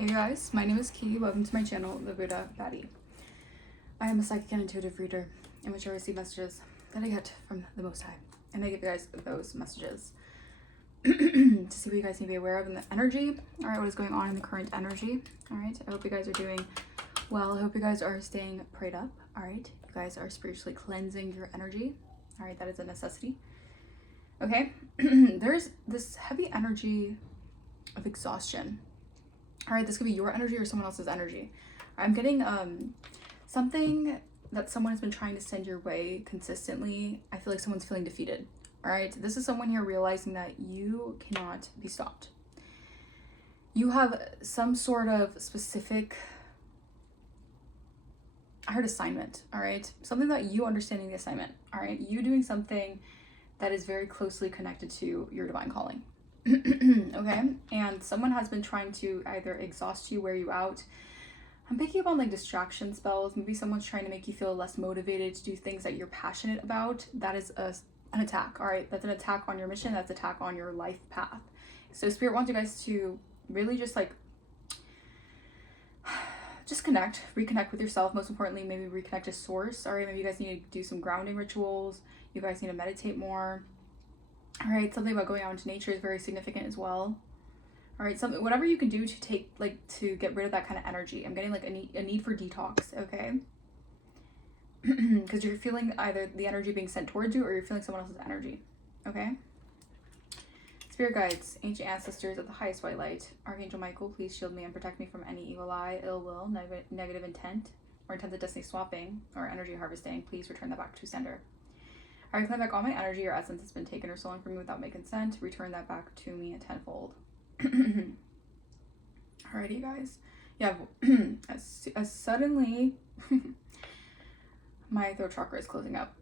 Hey guys, my name is Ki. Welcome to my channel, The Buddha Baddie. I am a psychic and intuitive reader in which I receive messages that I get from the Most High. And I give you guys those messages to see what you guys need to be aware of in the energy. Alright, what is going on in the current energy. Alright, I hope you guys are doing well. I hope you guys are staying prayed up. Alright, you guys are spiritually cleansing your energy. Alright, that is a necessity. Okay, there's this heavy energy of exhaustion. All right, this could be your energy or someone else's energy. I'm getting something that someone has been trying to send your way consistently. I feel like someone's feeling defeated. All right, this is someone here realizing that you cannot be stopped. You have some sort of specific, I heard assignment, all right? Something that you understanding the assignment, all right? You doing something that is very closely connected to your divine calling. Okay, and someone has been trying to either exhaust you, wear you out. I'm picking up on like distraction spells. Maybe someone's trying to make you feel less motivated to do things that you're passionate about. That is an attack. All right, that's an attack on your mission. That's an attack on your life path. So Spirit wants you guys to really just like reconnect with yourself. Most importantly, maybe reconnect to source. All right, maybe you guys need to do some grounding rituals. You guys need to meditate more. All right, something about going out into nature is very significant as well. All right, whatever you can do to to get rid of that kind of energy. I'm getting like a need for detox, okay? Because you're feeling either the energy being sent towards you or you're feeling someone else's energy, okay? Spirit guides, ancient ancestors of the highest white light, Archangel Michael, please shield me and protect me from any evil eye, ill will, negative intent, or intent of destiny swapping, or energy harvesting. Please return that back to sender. I reclaim back all my energy or essence has been taken or stolen from me without my consent. Return that back to me tenfold. Alrighty, you guys. Yeah, as suddenly my throat chakra is closing up.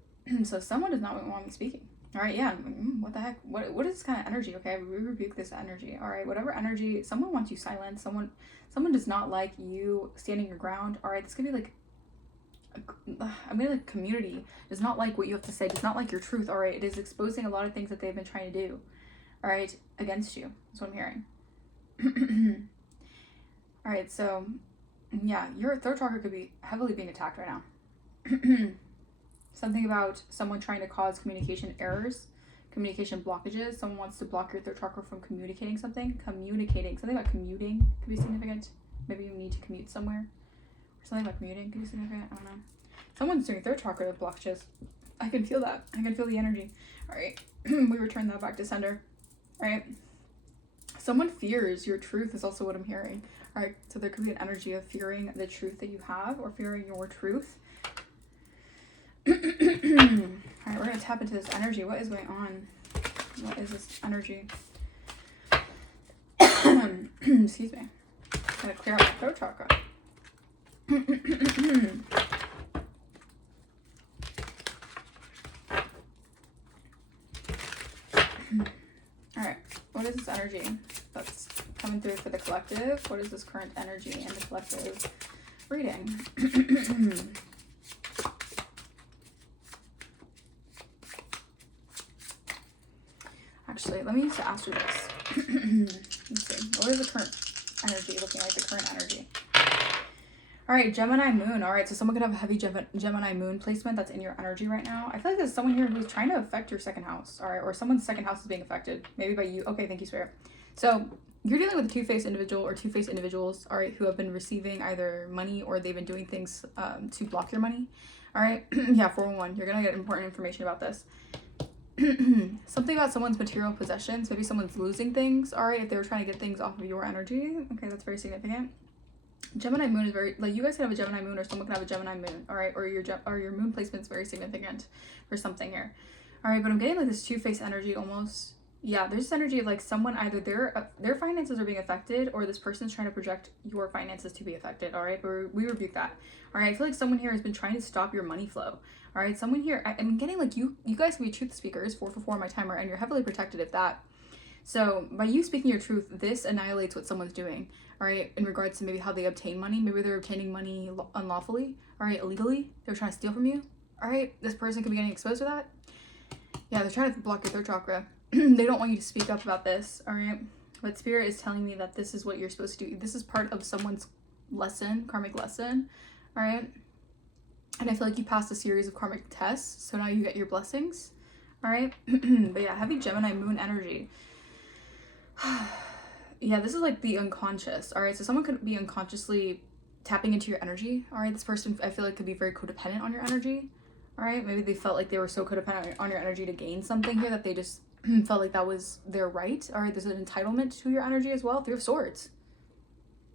So someone does not want me speaking. Alright, yeah. What the heck? What is this kind of energy? Okay, we rebuke this energy. Alright, whatever energy, someone wants you silent. Someone does not like you standing your ground. Alright, this could be like community does not like what you have to say, does not like your truth. All right, it is exposing a lot of things that they've been trying to do, all right, against you. That's what I'm hearing. All right, so yeah, your throat chakra could be heavily being attacked right now. Something about someone trying to cause communication errors, communication blockages. Someone wants to block your throat chakra from communicating something about commuting could be significant. Maybe you need to commute somewhere. Something like commuting could be significant. I don't know. Someone's doing third chakra blockages. I can feel that. I can feel the energy. All right. We return that back to sender. All right. Someone fears your truth is also what I'm hearing. All right. So there could be an energy of fearing the truth that you have or fearing your truth. All right. We're going to tap into this energy. What is going on? What is this energy? Excuse me. Gotta clear out my throat chakra. Alright, what is this energy that's coming through for the collective? What is this current energy in the collective reading? Actually, let me use the astro this. Let's see. What is the current energy looking like? The current energy. All right, Gemini moon. All right, so someone could have a heavy Gemini moon placement that's in your energy right now. I feel like there's someone here who's trying to affect your second house. All right, or someone's second house is being affected, maybe by you. Okay, thank you, Spirit. So you're dealing with a two-faced individual or two-faced individuals, all right, who have been receiving either money or they've been doing things to block your money. All right, yeah, 411. You're gonna get important information about this. Something about someone's material possessions. Maybe someone's losing things. All right, if they were trying to get things off of your energy. Okay, that's very significant. Gemini moon is very, like, you guys can have a Gemini moon or someone can have a Gemini moon, all right, or your moon placement is very significant for something here. All right, but I'm getting like this two-faced energy almost. Yeah, there's this energy of like someone either their finances are being affected or this person's trying to project your finances to be affected. All right, but we rebuke that. All right, I feel like someone here has been trying to stop your money flow. All right, someone here, I'm getting like you guys can be truth speakers, 444 on my timer, and you're heavily protected if that. So by you speaking your truth, this annihilates what someone's doing, all right, in regards to maybe how they obtain money. Maybe they're obtaining money unlawfully, all right, illegally. They're trying to steal from you, all right? This person could be getting exposed to that. Yeah, they're trying to block your third chakra. They don't want you to speak up about this, all right? But Spirit is telling me that this is what you're supposed to do. This is part of someone's lesson, karmic lesson, all right? And I feel like you passed a series of karmic tests, so now you get your blessings, all right? But yeah, heavy Gemini moon energy. Yeah, this is like the unconscious, all right? So someone could be unconsciously tapping into your energy, all right? This person, I feel like, could be very codependent on your energy, all right? Maybe they felt like they were so codependent on your energy to gain something here that they just felt like that was their right, all right? There's an entitlement to your energy as well. Three of Swords.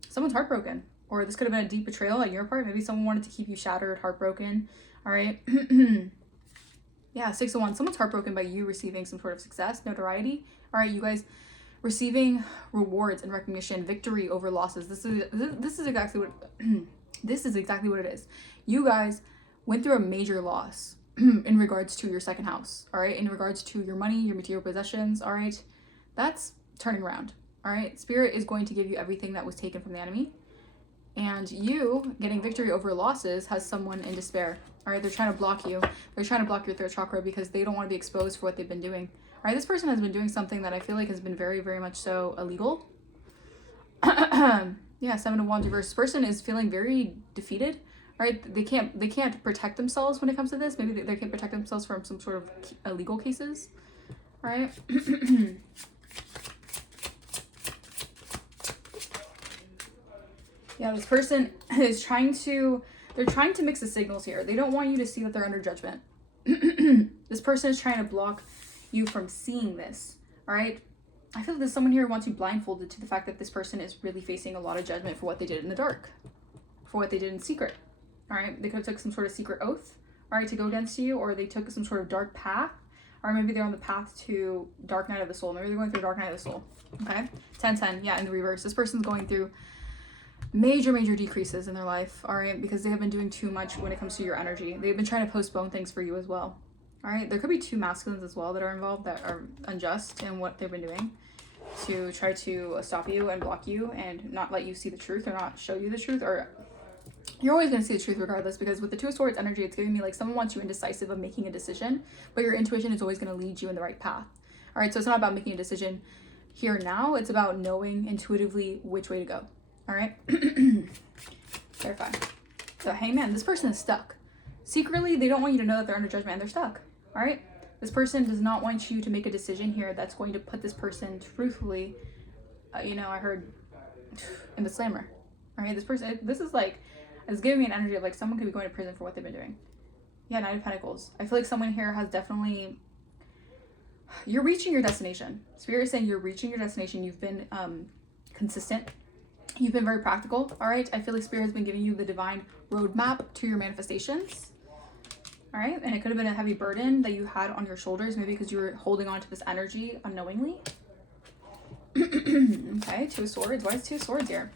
Someone's heartbroken, or this could have been a deep betrayal on your part. Maybe someone wanted to keep you shattered, heartbroken, all right? Yeah, Six of Wands. Someone's heartbroken by you receiving some sort of success, notoriety, all right? You guys receiving rewards and recognition, victory over losses. This is exactly what this is exactly what it is. You guys went through a major loss in regards to your second house, all right? In regards to your money, your material possessions, all right? That's turning around, all right? Spirit is going to give you everything that was taken from the enemy. And you getting victory over losses has someone in despair, all right? They're trying to block you. They're trying to block your third chakra because they don't want to be exposed for what they've been doing. All right, this person has been doing something that I feel like has been very, very much so illegal. Yeah, Seven of Wands reverse. This person is feeling very defeated. All right, they can't protect themselves when it comes to this. Maybe they can't protect themselves from some sort of illegal cases. All right. Yeah, this person is trying to mix the signals here. They don't want you to see that they're under judgment. This person is trying to block you from seeing this, all right? I feel like there's someone here who wants you blindfolded to the fact that this person is really facing a lot of judgment for what they did in the dark, for what they did in secret, all right? They could have took some sort of secret oath, all right, to go against you, or they took some sort of dark path, or maybe they're on the path to dark night of the soul. Maybe they're going through dark night of the soul, okay? 10-10, yeah, in the reverse. This person's going through major decreases in their life, all right, because they have been doing too much when it comes to your energy. They've been trying to postpone things for you as well. All right, there could be two masculines as well that are involved that are unjust in what they've been doing to try to stop you and block you and not let you see the truth or not show you the truth. Or you're always going to see the truth regardless, because with the Two of Swords energy, it's giving me like someone wants you indecisive of making a decision, but your intuition is always going to lead you in the right path. All right, so it's not about making a decision here now. It's about knowing intuitively which way to go. All right, clarify. So, hey man, this person is stuck. Secretly, they don't want you to know that they're under judgment and they're stuck. All right, this person does not want you to make a decision here that's going to put this person truthfully, you know, I heard in the slammer. All right, this person, this is like, it's giving me an energy of like someone could be going to prison for what they've been doing. Yeah, Knight of Pentacles. I feel like someone here has definitely, you're reaching your destination. Spirit is saying you're reaching your destination. You've been consistent. You've been very practical. All right, I feel like Spirit has been giving you the divine roadmap to your manifestations. All right, and it could have been a heavy burden that you had on your shoulders, maybe because you were holding on to this energy unknowingly. Okay, Two of Swords. Why is Two of Swords here?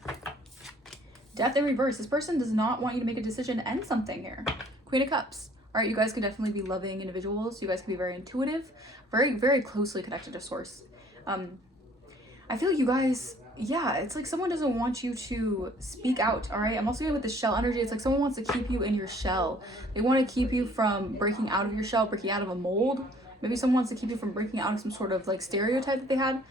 Death in reverse. This person does not want you to make a decision to end something here. Queen of Cups. All right, you guys could definitely be loving individuals. You guys can be very intuitive, very closely connected to source. I feel like you guys, yeah, it's like someone doesn't want you to speak out, all right? I'm also getting with the shell energy. It's like someone wants to keep you in your shell. They want to keep you from breaking out of your shell, breaking out of a mold. Maybe someone wants to keep you from breaking out of some sort of like stereotype that they had.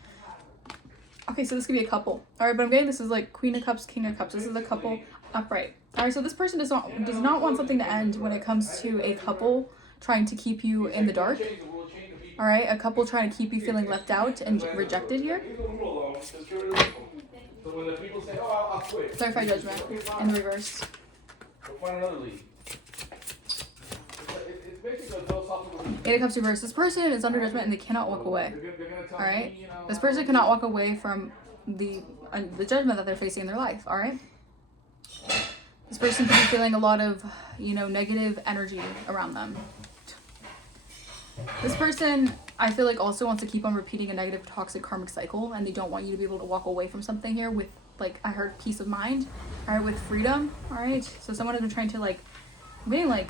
Okay, so this could be a couple. All right, but I'm getting this is like Queen of Cups, King of Cups. This is a couple upright. All right, so this person does not want something to end when it comes to a couple trying to keep you in the dark. All right, a couple trying to keep you feeling left out and rejected here. Clarify judgment in reverse. Eight of Cups reverse. This person is under judgment and they cannot walk away. All right, this person cannot walk away from the judgment that they're facing in their life. All right, this person could be feeling a lot of, you know, negative energy around them. This person, I feel like, also wants to keep on repeating a negative, toxic, karmic cycle, and they don't want you to be able to walk away from something here with, like, I heard peace of mind, all right, with freedom, all right? So someone has been trying to, like, being, like,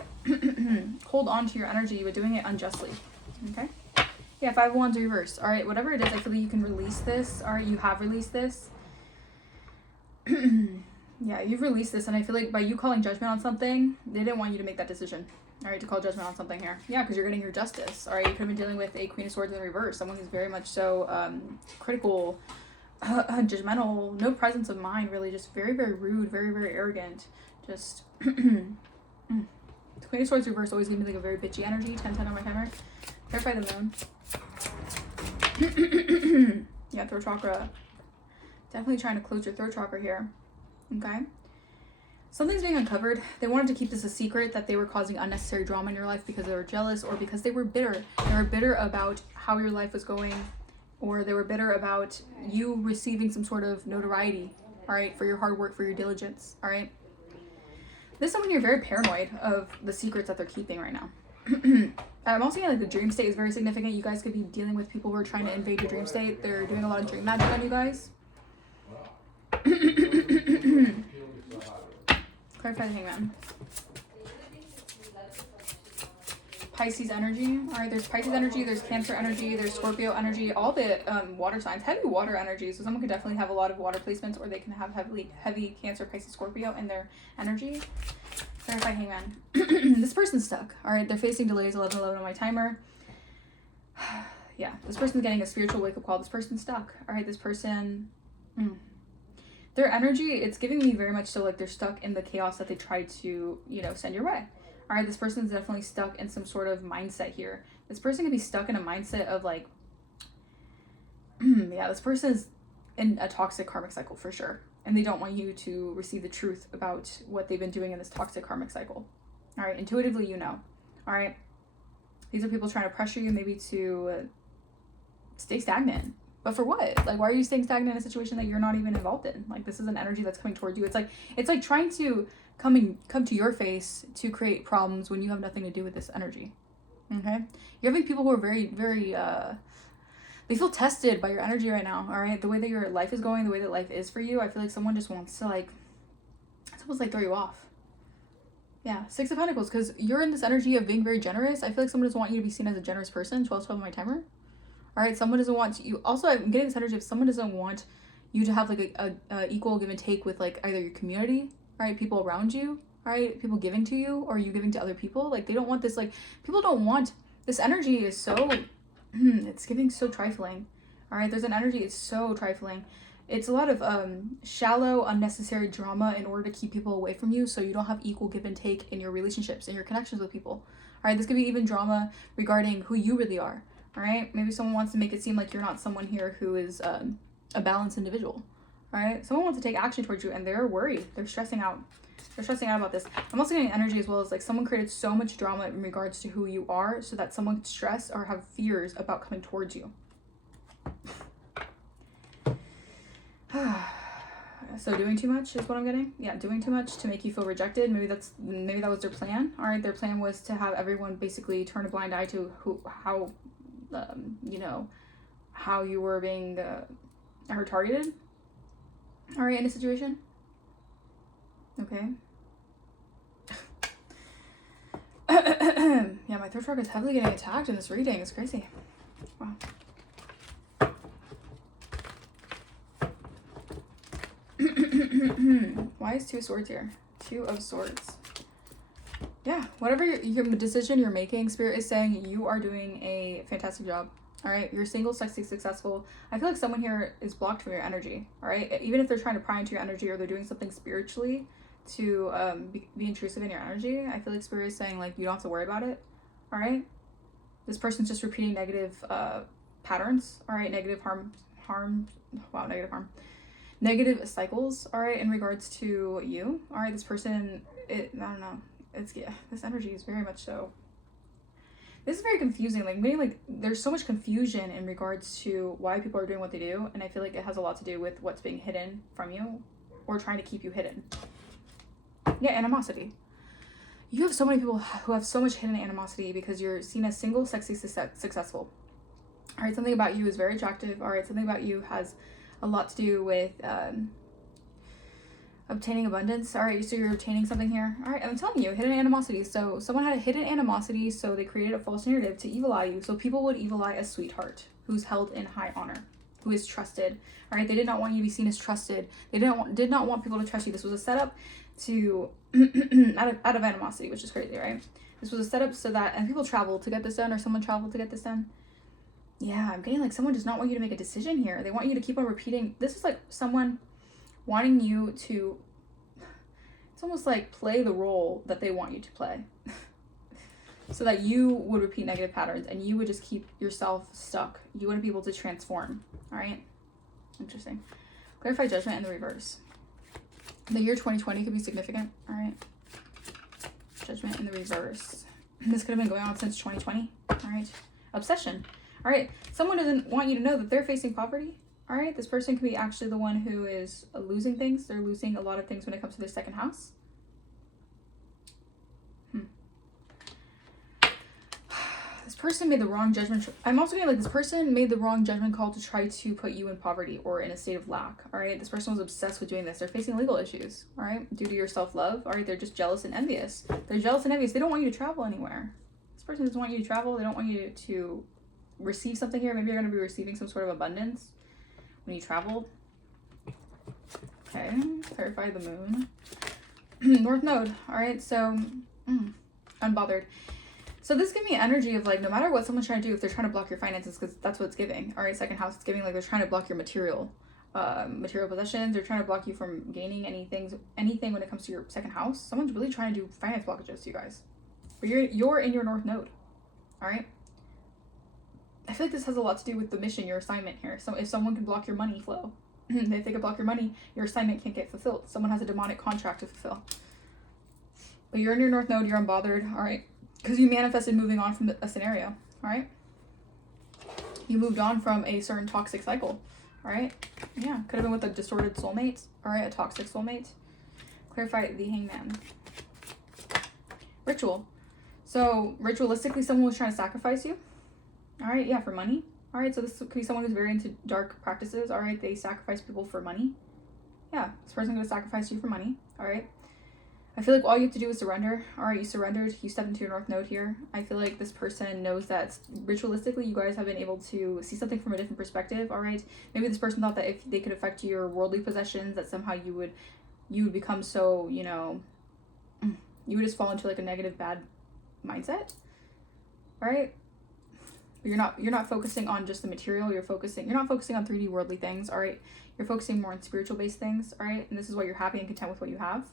hold on to your energy, but doing it unjustly, okay? Yeah, Five of Wands reverse, all right? Whatever it is, I feel like you can release this, all right? You have released this. Yeah, you've released this, and I feel like by you calling judgment on something, they didn't want you to make that decision. All right, to call judgment on something here. Yeah, because you're getting your justice. All right, you could have been dealing with a Queen of Swords in reverse, someone who's very much so critical judgmental, no presence of mind, really, just very, very rude, very, very arrogant, just the Queen of Swords reverse always gives me like a very bitchy energy. 10-10 on my timer. Clarify the moon. Yeah, throat chakra. Definitely trying to close your throat chakra here. Okay. Something's being uncovered. They wanted to keep this a secret, that they were causing unnecessary drama in your life because they were jealous, or because they were bitter. They were bitter about how your life was going, or they were bitter about you receiving some sort of notoriety, all right, for your hard work, for your diligence, all right? This is someone you're very paranoid of the secrets that they're keeping right now. I'm also getting like the dream state is very significant. You guys could be dealing with people who are trying to invade your dream state. They're doing a lot of dream magic on you guys. Clarify the Hangman. Pisces energy. All right, there's Pisces energy, there's Cancer energy, there's Scorpio energy, all the water signs, heavy water energy. So someone could definitely have a lot of water placements, or they can have heavy Cancer, Pisces, Scorpio in their energy. Clarify Hangman. This person's stuck. All right, they're facing delays. 11-11 on my timer. Yeah, this person's getting a spiritual wake-up call. This person's stuck. All right, this person, their energy, it's giving me very much so like they're stuck in the chaos that they tried to, you know, send your way. All right, this person's definitely stuck in some sort of mindset here. This person could be stuck in a mindset of like, yeah, this person is in a toxic karmic cycle for sure. And they don't want you to receive the truth about what they've been doing in this toxic karmic cycle. All right, intuitively, you know. All right, these are people trying to pressure you maybe to stay stagnant. But for what? Like, why are you staying stagnant in a situation that you're not even involved in? Like, this is an energy that's coming towards you. It's like trying to come to your face to create problems when you have nothing to do with this energy. Okay, you're having people who are very, very they feel tested by your energy right now. All right, the way that your life is going, the way that life is for you, I feel like someone just wants to like, it's almost like throw you off. Yeah, 6 of Pentacles, because you're in this energy of being very generous. I feel like someone doesn't want you to be seen as a generous person. 12-12 on my timer. All right, someone doesn't want you. Also, I'm getting this energy of someone doesn't want you to have like a equal give and take with like either your community, right, people around you, right, people giving to you, or you giving to other people. Like, they don't want this. Like, people don't want this energy. Is so it's giving so trifling. All right, there's an energy. It's so trifling. It's a lot of shallow, unnecessary drama in order to keep people away from you, so you don't have equal give and take in your relationships and your connections with people. All right, this could be even drama regarding who you really are. All right, maybe someone wants to make it seem like you're not someone here who is a balanced individual. All right, someone wants to take action towards you, and they're worried. They're stressing out. They're stressing out about this. I'm also getting energy as well as like someone created so much drama in regards to who you are, so that someone could stress or have fears about coming towards you. So doing too much is what I'm getting. Yeah, doing too much to make you feel rejected. Maybe that was their plan. All right, their plan was to have everyone basically turn a blind eye to how you know, how you were being targeted. All right, in a situation. Okay. Yeah, my throat chakra is heavily getting attacked in this reading. It's crazy. Wow. Why is 2 of Swords here? 2 of Swords. Yeah, whatever your decision you're making, Spirit is saying you are doing a fantastic job. All right, you're single, sexy, successful. I feel like someone here is blocked from your energy. All right, even if they're trying to pry into your energy or they're doing something spiritually to be intrusive in your energy, I feel like Spirit is saying like you don't have to worry about it. All right, this person's just repeating negative patterns. All right, negative negative cycles. All right, in regards to you. All right, this person, I don't know. Yeah, this energy is very much so. This is very confusing. Like, maybe like there's so much confusion in regards to why people are doing what they do, and I feel like it has a lot to do with what's being hidden from you, or trying to keep you hidden. Yeah, animosity. You have so many people who have so much hidden animosity because you're seen as single, sexy, successful. All right, something about you is very attractive. All right, something about you has a lot to do with obtaining abundance. All right, so you're obtaining something here. All right, I'm telling you, hidden animosity. So someone had a hidden animosity, so they created a false narrative to evil eye you. So people would evil eye a sweetheart who's held in high honor, who is trusted. All right, they did not want you to be seen as trusted. They did not want people to trust you. This was a setup to out of animosity, which is crazy, right? This was a setup so that, and people traveled to get this done, or someone traveled to get this done. Yeah, I'm getting like someone does not want you to make a decision here. They want you to keep on repeating. This is like someone wanting you to, it's almost like play the role that they want you to play. So that you would repeat negative patterns and you would just keep yourself stuck. You wouldn't be able to transform. All right. Interesting. Clarify judgment in the reverse. The year 2020 could be significant. All right. Judgment in the reverse. This could have been going on since 2020. All right. Obsession. All right. Someone doesn't want you to know that they're facing poverty. All right. This person could be actually the one who is losing things. They're losing a lot of things when it comes to their second house. This person made the wrong judgment. I'm also getting like this person made the wrong judgment call to try to put you in poverty or in a state of lack. All right. This person was obsessed with doing this. They're facing legal issues. All right. Due to your self-love. All right. They're just jealous and envious. They're jealous and envious. They don't want you to travel anywhere. This person doesn't want you to travel. They don't want you to receive something here. Maybe you're going to be receiving some sort of abundance when you travel. Okay. Clarify the moon. North node. All right. So unbothered. So this gives me energy of like, no matter what someone's trying to do, if they're trying to block your finances, because that's what it's giving. All right, second house, it's giving like they're trying to block your material possessions. They're trying to block you from gaining anything when it comes to your second house. Someone's really trying to do finance blockages to you guys. But you're in your north node. All right. I feel like this has a lot to do with the mission, your assignment here. So if someone can block your money flow, if they can block your money, your assignment can't get fulfilled. Someone has a demonic contract to fulfill. But you're in your north node. You're unbothered. All right. Because you manifested moving on from a scenario, all right? You moved on from a certain toxic cycle, all right? Yeah, could have been with a distorted soulmate, all right? A toxic soulmate. Clarify the hangman. Ritual. So ritualistically, someone was trying to sacrifice you, all right? Yeah, for money, all right? So this could be someone who's very into dark practices, all right? They sacrifice people for money. Yeah, this person's going to sacrifice you for money, all right? I feel like all you have to do is surrender. All right, you surrendered. You stepped into your north node here. I feel like this person knows that ritualistically you guys have been able to see something from a different perspective. All right, maybe this person thought that if they could affect your worldly possessions, that somehow you would become so, you know, you would just fall into like a negative, bad mindset. All right, but you're not focusing on just the material. You're not focusing on 3D worldly things. All right, you're focusing more on spiritual based things. All right, and this is why you're happy and content with what you have.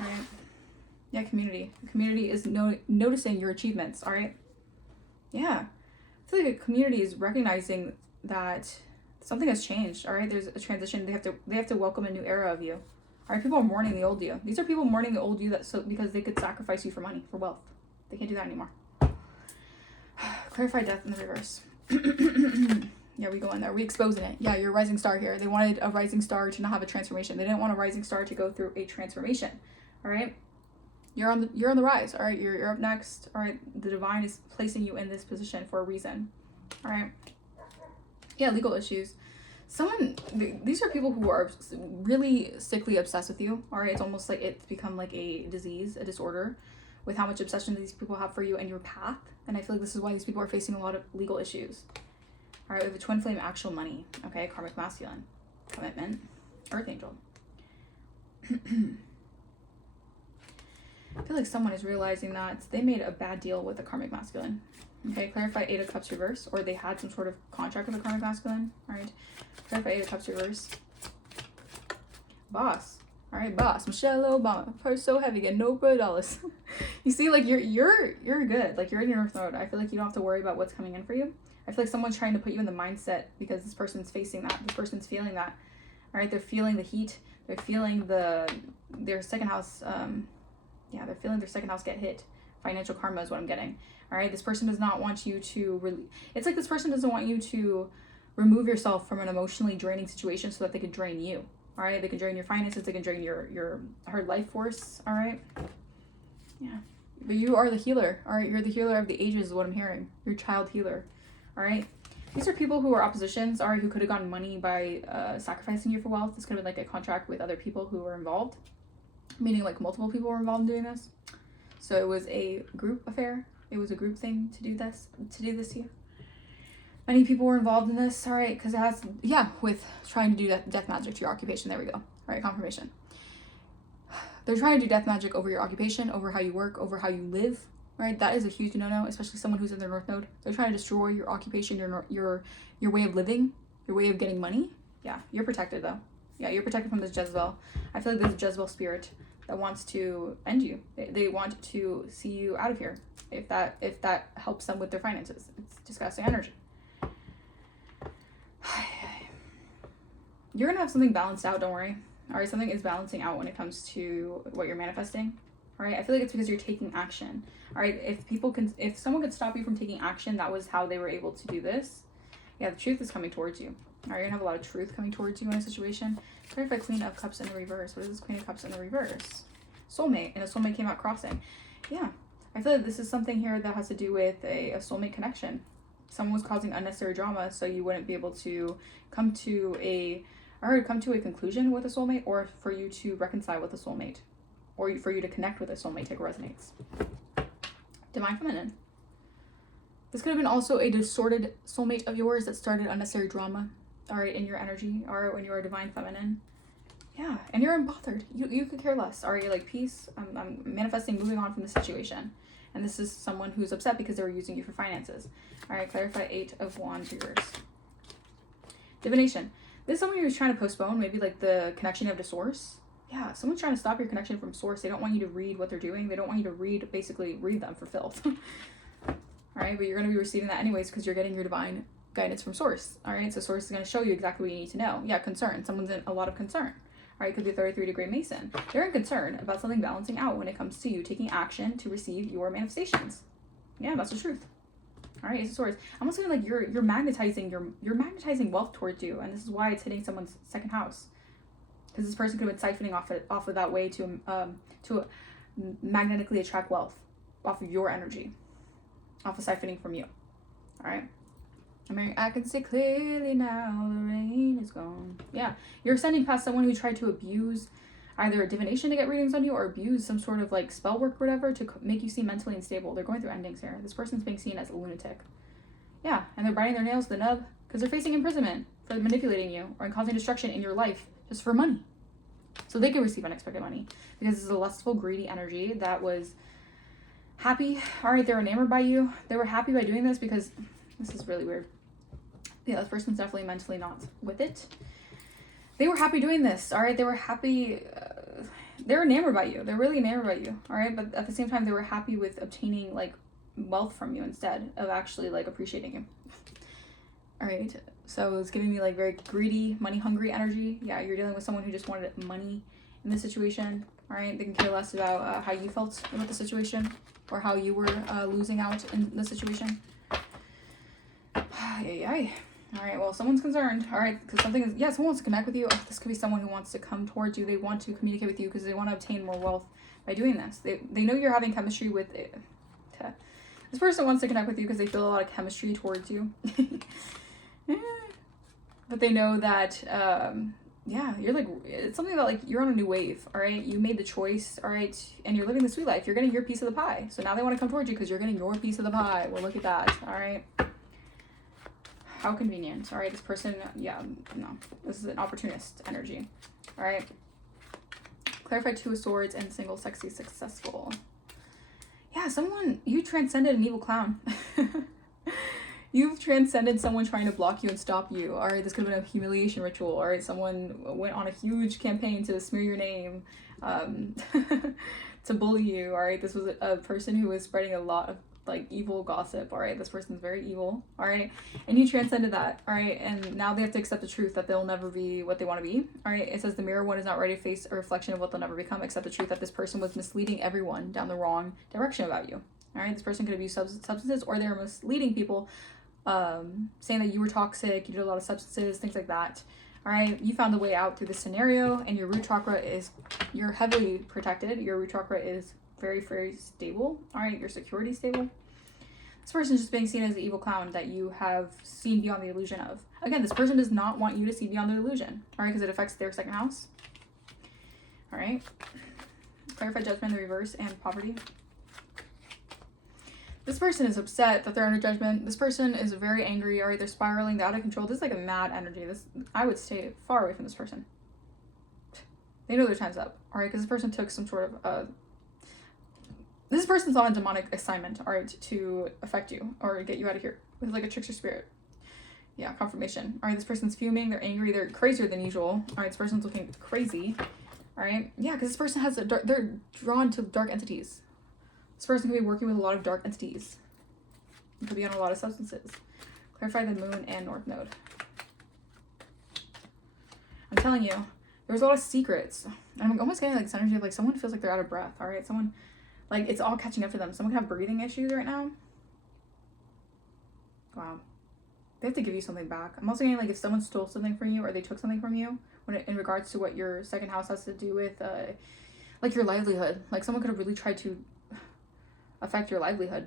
All right. Yeah, community. The community is noticing your achievements. All right. Yeah. I feel like a community is recognizing that something has changed. All right. There's a transition. They have to welcome a new era of you. All right. People are mourning the old you. These are people mourning the old you because they could sacrifice you for money, for wealth. They can't do that anymore. Clarify death in the reverse. Yeah, we go in there. We exposing it. Yeah, you're a rising star here. They wanted a rising star to not have a transformation. They didn't want a rising star to go through a transformation. All right, you're on the rise. All right, you're up next. All right, the divine is placing you in this position for a reason. All right, yeah, legal issues. These are people who are really sickly obsessed with you. All right, it's almost like it's become like a disease, a disorder, with how much obsession these people have for you and your path. And I feel like this is why these people are facing a lot of legal issues. All right, we have a twin flame, actual money. Okay, karmic masculine, commitment, earth angel. I feel like someone is realizing that they made a bad deal with the karmic masculine. Okay, clarify 8 of Cups reverse, or they had some sort of contract with the karmic masculine. All right, clarify 8 of Cups reverse. Boss. All right, boss. Michelle Obama. Purse so heavy, get no $dollars. You see, like you're good. Like you're in your north node. I feel like you don't have to worry about what's coming in for you. I feel like someone's trying to put you in the mindset because this person's facing that. This person's feeling that. All right, they're feeling the heat. They're feeling their second house. Yeah, they're feeling their second house get hit. Financial karma is what I'm getting. All right, this person does not want you to it's like this person doesn't want you to remove yourself from an emotionally draining situation so that they can drain you. All right, they can drain your finances. They can drain your life force. All right. Yeah, but you are the healer. All right, you're the healer of the ages is what I'm hearing. You're child healer. All right. These are people who are oppositions, all right, who could have gotten money by sacrificing you for wealth. This could have been like a contract with other people who were involved, meaning like multiple people were involved in doing this. So it was a group affair. It was a group thing to do this to you. Many people were involved in this, all right, because it has, yeah, with trying to do death magic to your occupation. There we go. All right, confirmation. They're trying to do death magic over your occupation, over how you work, over how you live. right? That is a huge no-no, especially someone who's in their North Node. They're trying to destroy your occupation, your way of living, your way of getting money. Yeah, you're protected though. Yeah, you're protected from this Jezebel. I feel like there's a Jezebel spirit that wants to end you. They want to see you out of here if that helps them with their finances. It's disgusting energy. You're gonna have something balanced out, don't worry. All right, something is balancing out when it comes to what you're manifesting. All right, I feel like it's because you're taking action. All right, if someone could stop you from taking action, that was how they were able to do this. Yeah, the truth is coming towards you. All right, you're gonna have a lot of truth coming towards you in a situation. Clarify Queen of Cups in the reverse. What is this Queen of Cups in the reverse? Soulmate, and a soulmate came out crossing. Yeah, I feel like this is something here that has to do with a soulmate connection. Someone was causing unnecessary drama, so you wouldn't be able to come to a conclusion with a soulmate, or for you to reconcile with a soulmate, or for you to connect with a soulmate. Take what resonates. Divine Feminine. This could have been also a distorted soulmate of yours that started unnecessary drama, all right, in your energy, all right, when you are Divine Feminine. Yeah, and you're unbothered. You could care less. All right, you're like, peace. I'm manifesting, moving on from the situation. And this is someone who's upset because they were using you for finances. All right, clarify 8 of Wands reverse. Divination. This is someone who's trying to postpone maybe like the connection you have to source. Yeah, someone's trying to stop your connection from source. They don't want you to read what they're doing. They don't want you to basically read them for filth. All right, but you're going to be receiving that anyways because you're getting your divine guidance from source. All right, so source is going to show you exactly what you need to know. Yeah, concern. Someone's in a lot of concern. All right, could be a 33-degree Mason. They're in concern about something balancing out when it comes to you taking action to receive your manifestations. Yeah, that's the truth. All right, Ace of Swords. I'm also feeling like you're magnetizing magnetizing wealth towards you, and this is why it's hitting someone's second house. Because this person could have been siphoning off of that way to magnetically attract wealth off of your energy, off of siphoning from you. All right. I can see clearly now, the rain is gone. Yeah, you're sending past someone who tried to abuse either a divination to get readings on you, or abuse some sort of like spell work or whatever to make you seem mentally unstable. They're going through endings here. This person's being seen as a lunatic. Yeah, and they're biting their nails to the nub because they're facing imprisonment for manipulating you or causing destruction in your life just for money. So they can receive unexpected money because this is a lustful, greedy energy that was happy. All right, they're enamored by you. They were happy by doing this because this is really weird. Yeah, this person's definitely mentally not with it. They were happy doing this, all right? They were happy. They're enamored by you. They're really enamored by you, all right? But at the same time, they were happy with obtaining, like, wealth from you instead of actually, like, appreciating you. All right? So it's giving me, like, very greedy, money-hungry energy. Yeah, you're dealing with someone who just wanted money in this situation, all right? They can care less about how you felt about the situation or how you were losing out in the situation. Ay. All right, well, someone's concerned. All right, because something is, yeah, someone wants to connect with you. Oh, this could be someone who wants to come towards you. They want to communicate with you because they want to obtain more wealth by doing this. They know you're having chemistry with it. This person wants to connect with you because they feel a lot of chemistry towards you. But they know that, yeah, you're like, it's something about like, you're on a new wave, all right? You made the choice, all right? And you're living the sweet life. You're getting your piece of the pie. So now they want to come towards you because you're getting your piece of the pie. Well, look at that, all right? How convenient. All right, this person, yeah, no. This is an opportunist energy. All right. Clarify 2 of Swords and single, sexy, successful. Yeah, someone, you transcended an evil clown. You've transcended someone trying to block you and stop you. All right, this could have been a humiliation ritual. All right, someone went on a huge campaign to smear your name, to bully you. All right, this was a person who was spreading a lot of like evil gossip. All right, this person's very evil. All right, and you transcended that. All right, and now they have to accept the truth that they'll never be what they want to be. All right, it says the mirror one is not ready to face a reflection of what they'll never become. Accept the truth that this person was misleading everyone down the wrong direction about you. All right, this person could abuse substances, or they're misleading people, saying that you were toxic, you did a lot of substances, things like that. All right, you found the way out through this scenario, and your root chakra is, you're heavily protected. Your root chakra is very, very stable. All right, your security stable. This person is just being seen as the evil clown that you have seen beyond the illusion of. Again, this person does not want you to see beyond the illusion, all right, because it affects their second house. All right, clarify judgment in the reverse and poverty. This person is upset that they're under judgment. This person is very angry. All right, they're spiraling, they're out of control. This is like a mad energy. This, I would stay far away from this person. They know their time's up. All right, because this person took some sort of This person's on a demonic assignment, all right, to affect you or get you out of here with like a trickster spirit. Yeah, confirmation. All right, this person's fuming. They're angry. They're crazier than usual. All right, this person's looking crazy. All right, yeah, because this person has they're drawn to dark entities. This person could be working with a lot of dark entities. It could be on a lot of substances. Clarify the moon and north node. I'm telling you, there's a lot of secrets. And I'm almost getting like this energy of like someone feels like they're out of breath. All right, someone, like it's all catching up to them. Someone can have breathing issues right now. Wow. They have to give you something back. I'm also getting like if someone stole something from you or they took something from you when in regards to what your second house has to do with like your livelihood. Like someone could have really tried to affect your livelihood.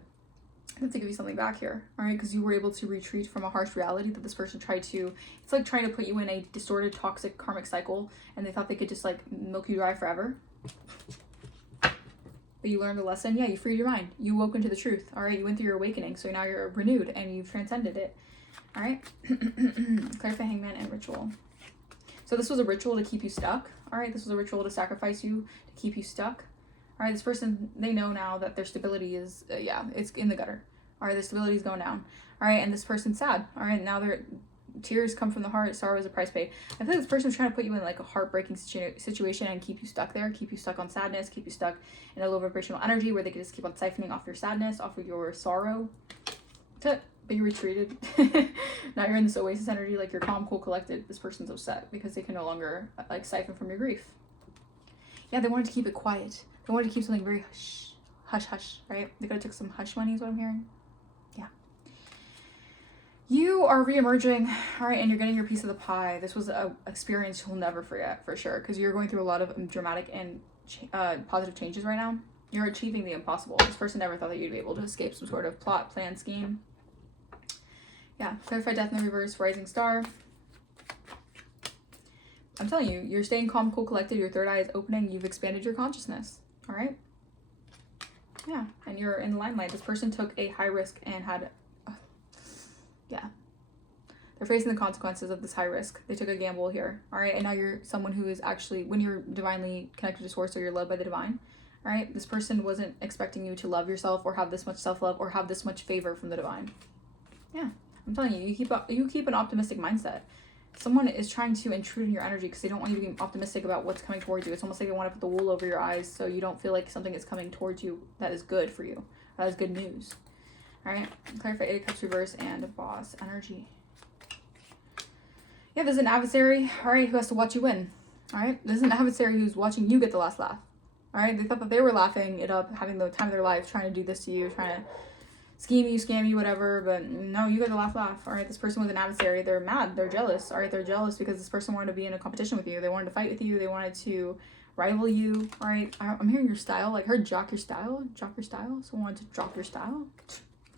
They have to give you something back here, all right? Because you were able to retreat from a harsh reality that this person tried to, it's like trying to put you in a distorted, toxic, karmic cycle, and they thought they could just like milk you dry forever. But you learned a lesson. Yeah, you freed your mind. You woke into the truth, all right? You went through your awakening, so now you're renewed and you've transcended it, all right? Clarify hangman and ritual. So this was a ritual to keep you stuck, all right? This was a ritual to sacrifice you, to keep you stuck. All right, this person, they know now that their stability is, yeah, it's in the gutter. All right, the stability is going down. All right, and this person's sad. All right, now their tears come from the heart. Sorrow is a price paid. I feel like this person's trying to put you in like a heartbreaking situation and keep you stuck there, keep you stuck on sadness, keep you stuck in a low vibrational energy where they can just keep on siphoning off your sadness, off of your sorrow. But you retreated. Now you're in this oasis energy, like you're calm, cool, collected. This person's upset because they can no longer like siphon from your grief. Yeah, they wanted to keep it quiet. They wanted to keep something very hush, right? They could have took some hush money is what I'm hearing. Yeah. You are re-emerging, all right, and you're getting your piece of the pie. This was an experience you'll never forget, for sure, because you're going through a lot of dramatic and positive changes right now. You're achieving the impossible. This person never thought that you'd be able to escape some sort of plot, plan, scheme. Yeah, clarify death in the reverse, rising star. I'm telling you, you're staying calm, cool, collected. Your third eye is opening. You've expanded your consciousness. All right. Yeah. And you're in the limelight. This person took a high risk and had, yeah. They're facing the consequences of this high risk. They took a gamble here. All right. And now you're someone who is actually, when you're divinely connected to source or you're led by the divine. All right. This person wasn't expecting you to love yourself or have this much self-love or have this much favor from the divine. Yeah. I'm telling you, you keep an optimistic mindset. Someone is trying to intrude in your energy because they don't want you to be optimistic about what's coming towards you. It's almost like they want to put the wool over your eyes so you don't feel like something is coming towards you that is good for you. That is good news. All right. Clarify 8 of Cups reverse and boss energy. Yeah, there's an adversary, all right, who has to watch you win. All right. There's an adversary who's watching you get the last laugh. All right. They thought that they were laughing it up, having the time of their life, trying to do this to you, trying to scheme you, scam you, whatever, but no, you got the laugh. All right, this person was an adversary. They're mad. They're jealous. All right, they're jealous because this person wanted to be in a competition with you. They wanted to fight with you. They wanted to rival you. All right, I'm hearing your style. Like, heard jock your style. Someone wanted to drop your style.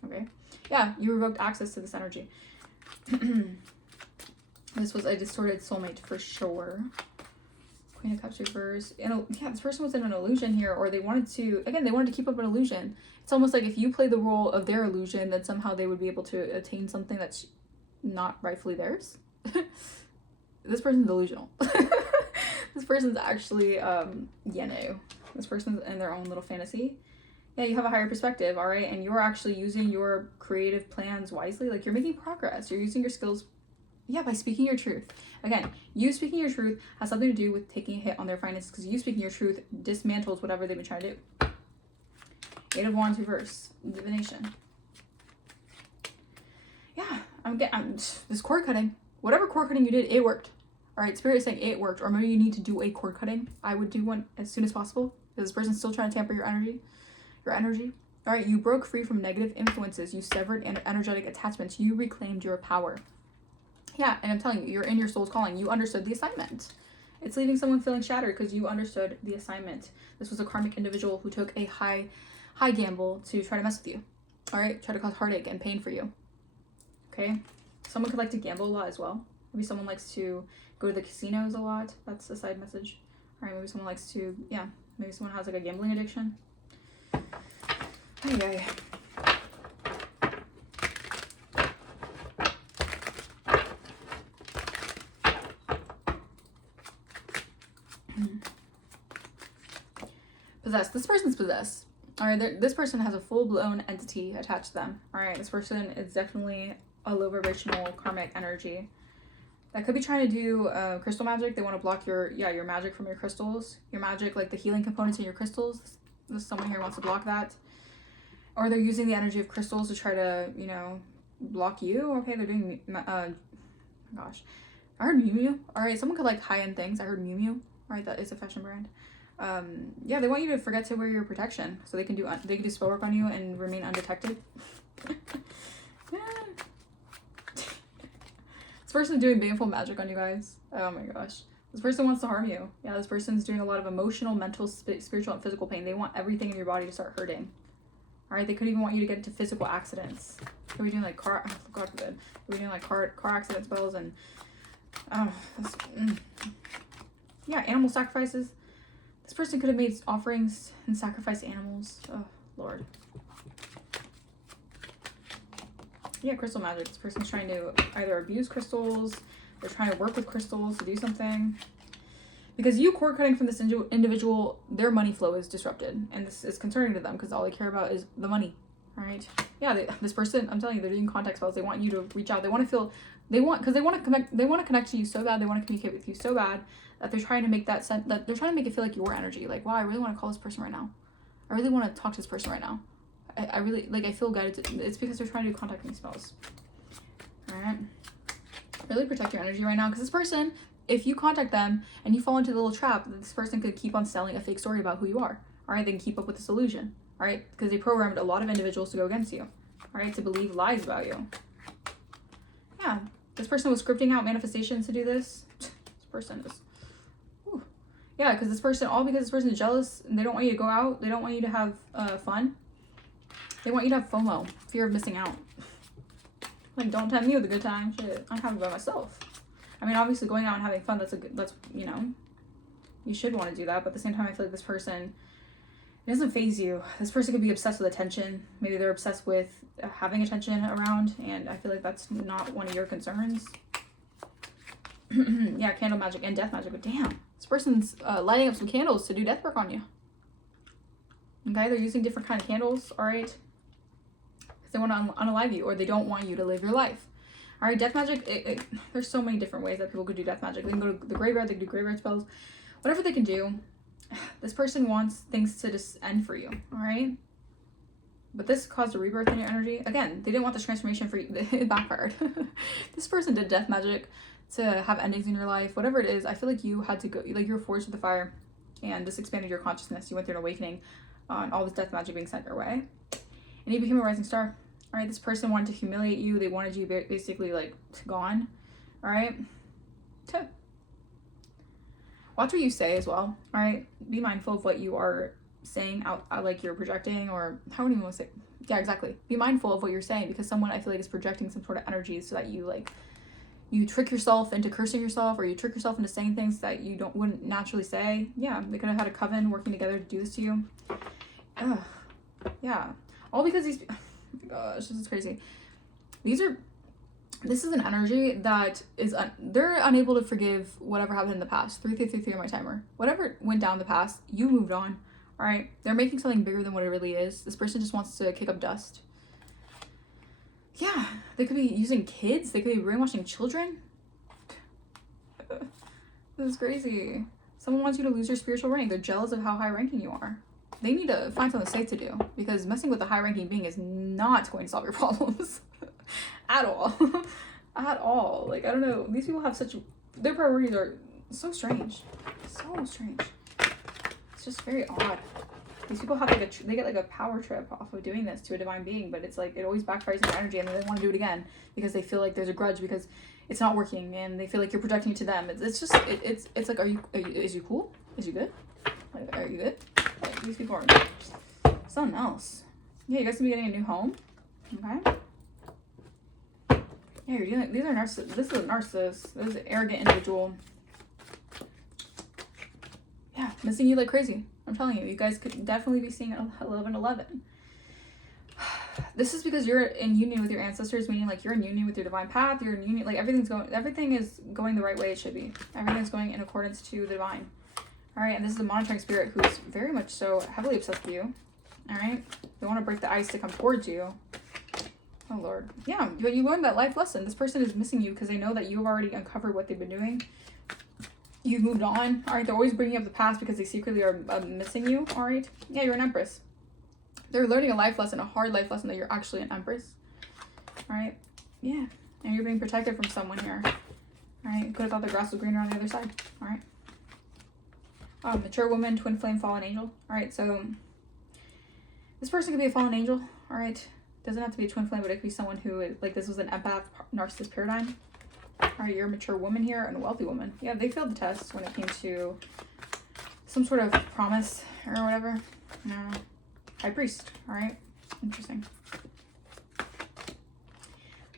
Okay, yeah, you revoked access to this energy. This was a distorted soulmate for sure. Queen of Cups reverse. Yeah, this person was in an illusion here, or they wanted to keep up an illusion. It's almost like if you play the role of their illusion, then somehow they would be able to attain something that's not rightfully theirs. This person's delusional. This person's actually, this person's in their own little fantasy. Yeah, you have a higher perspective, all right? And you're actually using your creative plans wisely. Like, you're making progress. You're using your skills, yeah, by speaking your truth. Again, you speaking your truth has something to do with taking a hit on their finances because you speaking your truth dismantles whatever they've been trying to do. 8 of Wands reverse, divination. Yeah, I'm this cord cutting. Whatever cord cutting you did, it worked. All right, Spirit is saying it worked. Or maybe you need to do a cord cutting. I would do one as soon as possible because this person's still trying to tamper your energy. All right, you broke free from negative influences. You severed energetic attachments. You reclaimed your power. Yeah, and I'm telling you, you're in your soul's calling. You understood the assignment. It's leaving someone feeling shattered because you understood the assignment. This was a karmic individual who took a high gamble to try to mess with you. All right, try to cause heartache and pain for you. Okay, someone could like to gamble a lot as well. Maybe someone likes to go to the casinos a lot. That's a side message. All right, maybe someone likes to, yeah, maybe someone has like a gambling addiction. Okay. Possessed. This person's possessed. All right, this person has a full-blown entity attached to them. All right, this person is definitely a low vibrational karmic energy that could be trying to do crystal magic. They want to block your magic from your crystals, your magic, like the healing components in your crystals. There's someone here wants to block that, or they're using the energy of crystals to try to, you know, block you. Okay, they're doing gosh, I heard Miu Miu. All right, someone could like high-end things. I heard Miu Miu. All right, that is a fashion brand. Yeah, they want you to forget to wear your protection so they can do spell work on you and remain undetected. This person's doing baneful magic on you guys. Oh my gosh. This person wants to harm you. Yeah, this person's doing a lot of emotional, mental, spiritual, and physical pain. They want everything in your body to start hurting. All right, they could even want you to get into physical accidents. They're doing like God forbid. They're doing like car accident spells and yeah, animal sacrifices. This person could have made offerings and sacrificed animals. Oh, Lord. Yeah, crystal magic. This person's trying to either abuse crystals, they're trying to work with crystals to do something. Because you cord cutting from this individual, their money flow is disrupted. And this is concerning to them because all they care about is the money. All right? Yeah, this person, I'm telling you, they're doing contact spells. They want you to reach out. They want to feel, because they want to connect to you so bad. They want to communicate with you so bad that they're trying to make that sense, that they're trying to make it feel like your energy. Like, wow, I really want to call this person right now. I really want to talk to this person right now. I really, like, I feel guided to, it's because they're trying to do contacting spells. All right? Really protect your energy right now, because this person, if you contact them and you fall into the little trap, this person could keep on selling a fake story about who you are. All right? They can keep up with this illusion. All right? Because they programmed a lot of individuals to go against you. All right? To believe lies about you. Yeah. This person was scripting out manifestations to do this. This person is... Whew. Yeah, because this person is jealous and they don't want you to go out. They don't want you to have fun. They want you to have FOMO, fear of missing out. Like, don't tempt me with a good time. Shit, I'm having it by myself. I mean, obviously going out and having fun, that's, you know, you should want to do that. But at the same time, I feel like this person, it doesn't faze you. This person could be obsessed with attention. Maybe they're obsessed with having attention around. And I feel like that's not one of your concerns. Yeah, candle magic and death magic. But damn, this person's lighting up some candles to do death work on you. Okay, they're using different kind of candles, all right? They want to unalive you, or they don't want you to live your life. All right, death magic, there's so many different ways that people could do death magic. They can go to the graveyard, they can do graveyard spells, whatever they can do. This person wants things to just end for you, all right? But this caused a rebirth in your energy. Again, they didn't want this transformation for you. It backfired. This person did death magic to have endings in your life. Whatever it is, I feel like you had to go, like you were forged with the fire, and this expanded your consciousness. You went through an awakening on all this death magic being sent your way. And you became a rising star. All right, this person wanted to humiliate you. They wanted you basically like gone. All right. Watch what you say as well. All right. Be mindful of what you are saying out like you're projecting, or how would you want to say? Yeah, exactly. Be mindful of what you're saying, because someone, I feel like, is projecting some sort of energy so that you trick yourself into cursing yourself, or you trick yourself into saying things that you wouldn't naturally say. Yeah, they could have had a coven working together to do this to you. Ugh. Yeah. All because these... Oh my gosh, this is crazy. This is an energy that is... they're unable to forgive whatever happened in the past. 3333 on my timer. Whatever went down the past, you moved on. All right? They're making something bigger than what it really is. This person just wants to kick up dust. Yeah. They could be using kids. They could be brainwashing children. This is crazy. Someone wants you to lose your spiritual rank. They're jealous of how high ranking you are. They need to find something safe to do, because messing with a high-ranking being is not going to solve your problems at all. At all. Like, I don't know. These people have their priorities are so strange. So strange. It's just very odd. These people have like they get like a power trip off of doing this to a divine being, but it's like it always backfires in their energy, and then they want to do it again because they feel like there's a grudge because it's not working, and they feel like you're projecting it to them. It's just it's like, is you cool? Is you good? Like, are you good? Like, these people are something else. Yeah, you guys can be getting a new home. Okay. Yeah, you're dealing. These are narcissists. This is a narcissist. This is an arrogant individual. Yeah, missing you like crazy. I'm telling you, you guys could definitely be seeing 1111. This is because you're in union with your ancestors, meaning like you're in union with your divine path. You're in union, like everything is going the right way it should be. Everything's going in accordance to the divine. All right, and this is a monitoring spirit who's very much so heavily obsessed with you. All right. They want to break the ice to come towards you. Oh, Lord. Yeah, but you learned that life lesson. This person is missing you because they know that you've already uncovered what they've been doing. You've moved on. All right. They're always bringing up the past because they secretly are missing you. All right. Yeah, you're an empress. They're learning a life lesson, a hard life lesson, that you're actually an empress. All right. Yeah. And you're being protected from someone here. All right. You could have thought the grass was greener on the other side. All right. Mature woman, twin flame, fallen angel. All right. So this person could be a fallen angel. All right. Doesn't have to be a twin flame, but it could be someone who is, like, this was an empath narcissist paradigm. All right. You're a mature woman here and a wealthy woman. Yeah. They failed the test when it came to some sort of promise or whatever. No. High priest. All right. Interesting.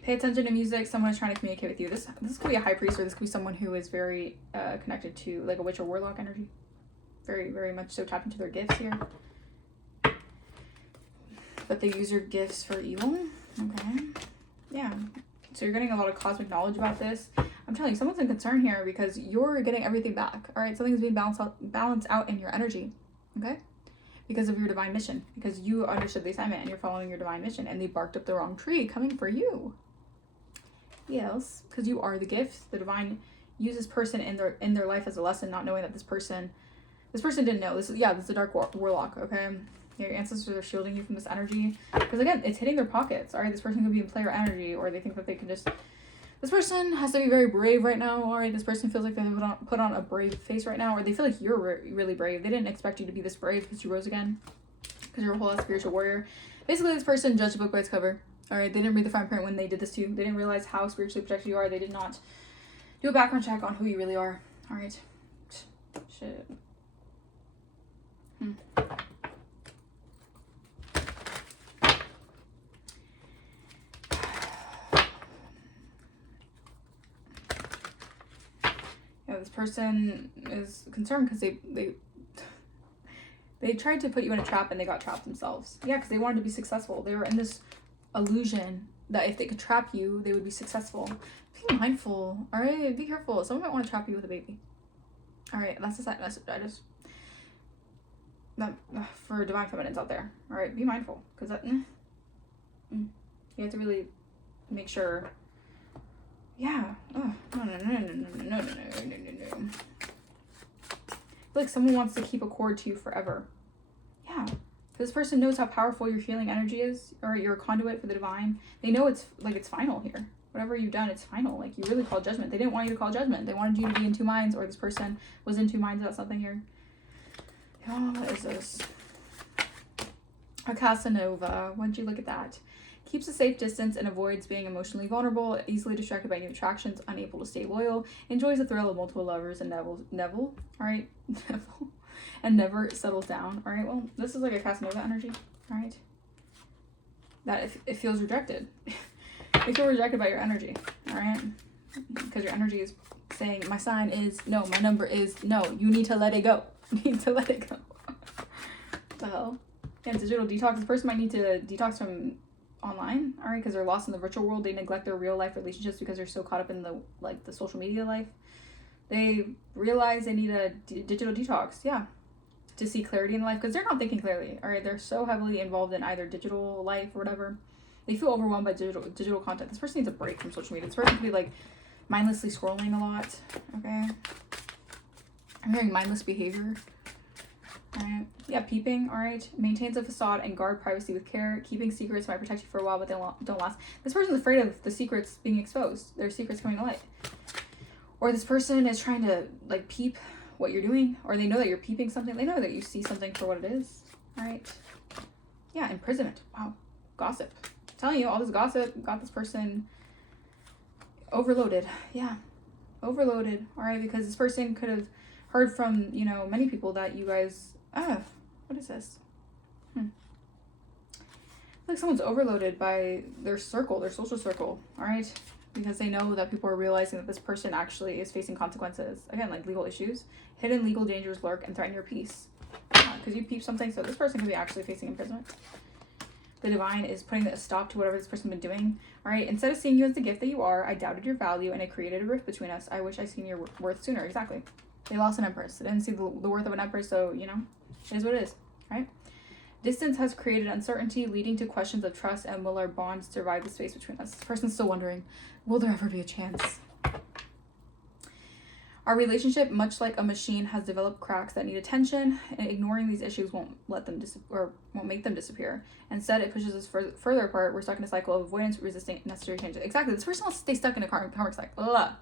Pay attention to music. Someone is trying to communicate with you. This could be a high priest, or this could be someone who is very connected to, like, a witch or warlock energy. Very, very much so tapped into their gifts here. But they use your gifts for evil. Okay. Yeah. So you're getting a lot of cosmic knowledge about this. I'm telling you, someone's in concern here because you're getting everything back. All right. Something's being balanced out in your energy. Okay. Because of your divine mission. Because you understood the assignment and you're following your divine mission. And they barked up the wrong tree coming for you. Yes. Because you are the gift. The divine uses person in their life as a lesson, not knowing that this person didn't know. This is a dark warlock. Okay. Your ancestors are shielding you from this energy. Because again, it's hitting their pockets. All right. This person could be in player energy, or they think that they can just... This person has to be very brave right now. All right. This person feels like they have put on a brave face right now, or they feel like you're really brave. They didn't expect you to be this brave because you rose again. Because you're a whole spiritual warrior. Basically, this person judged a book by its cover. All right. They didn't read the fine print when they did this to you. They didn't realize how spiritually protected you are. They did not do a background check on who you really are. All right. Shit. Yeah, this person is concerned because they tried to put you in a trap and they got trapped themselves. Yeah, because they wanted to be successful. They were in this illusion that if they could trap you, they would be successful. Be mindful. All right, be careful. Someone might want to trap you with a baby. All right, that's a message. For divine feminines out there. All right, be mindful, because that you have to really make sure. Yeah. Oh, no. Like someone wants to keep a cord to you forever. Yeah. This person knows how powerful your healing energy is, or you're a conduit for the divine. They know it's final here. Whatever you've done, it's final. Like, you really called judgment. They didn't want you to call judgment. They wanted you to be in two minds, or this person was in two minds about something here. Oh, what is this? A Casanova. Why'd you look at that? Keeps a safe distance and avoids being emotionally vulnerable, easily distracted by new attractions, unable to stay loyal, enjoys the thrill of multiple lovers, and Neville, all right, Neville, and never settles down. All right, well, this is like a Casanova energy. All right, that it feels rejected. They feel rejected by your energy. All right, because your energy is saying, my sign is no, my number is no. You need to let it go. You need to let it go. What the hell? Yeah, digital detox. This person might need to detox from online, all right, because they're lost in the virtual world. They neglect their real life relationships because they're so caught up in the social media life. They realize they need a digital detox, yeah, to see clarity in life, because they're not thinking clearly. All right, they're so heavily involved in either digital life or whatever. They feel overwhelmed by digital content. This person needs a break from social media. This person could be like mindlessly scrolling a lot. Okay, I'm hearing mindless behavior. All right. Yeah, peeping. All right. Maintains a facade and guard privacy with care. Keeping secrets might protect you for a while, but they don't last. This person's afraid of the secrets being exposed. Their secrets coming to light. Or this person is trying to like peep what you're doing, or they know that you're peeping something. They know that you see something for what it is. All right. Yeah, imprisonment. Wow. Gossip. I'm telling you, all this gossip got this person overloaded. Yeah. Overloaded. All right, because this person could have heard from, many people that you guys... what is this? Like someone's overloaded by their circle, their social circle, all right? Because they know that people are realizing that this person actually is facing consequences. Again, like legal issues. Hidden legal dangers lurk and threaten your peace. Because you peep something, so this person could be actually facing imprisonment. The divine is putting a stop to whatever this person has been doing. All right, instead of seeing you as the gift that you are, I doubted your value and it created a rift between us. I wish I seen your worth sooner. Exactly. They lost an empress. They didn't see the worth of an empress, so, it is what it is, right? Distance has created uncertainty, leading to questions of trust, and will our bond survive the space between us? This person's still wondering, will there ever be a chance? Our relationship, much like a machine, has developed cracks that need attention, and ignoring these issues won't let them won't make them disappear. Instead, it pushes us further apart. We're stuck in a cycle of avoidance, resisting necessary changes. Exactly. This person wants to stay stuck in a karmic cycle. Ugh.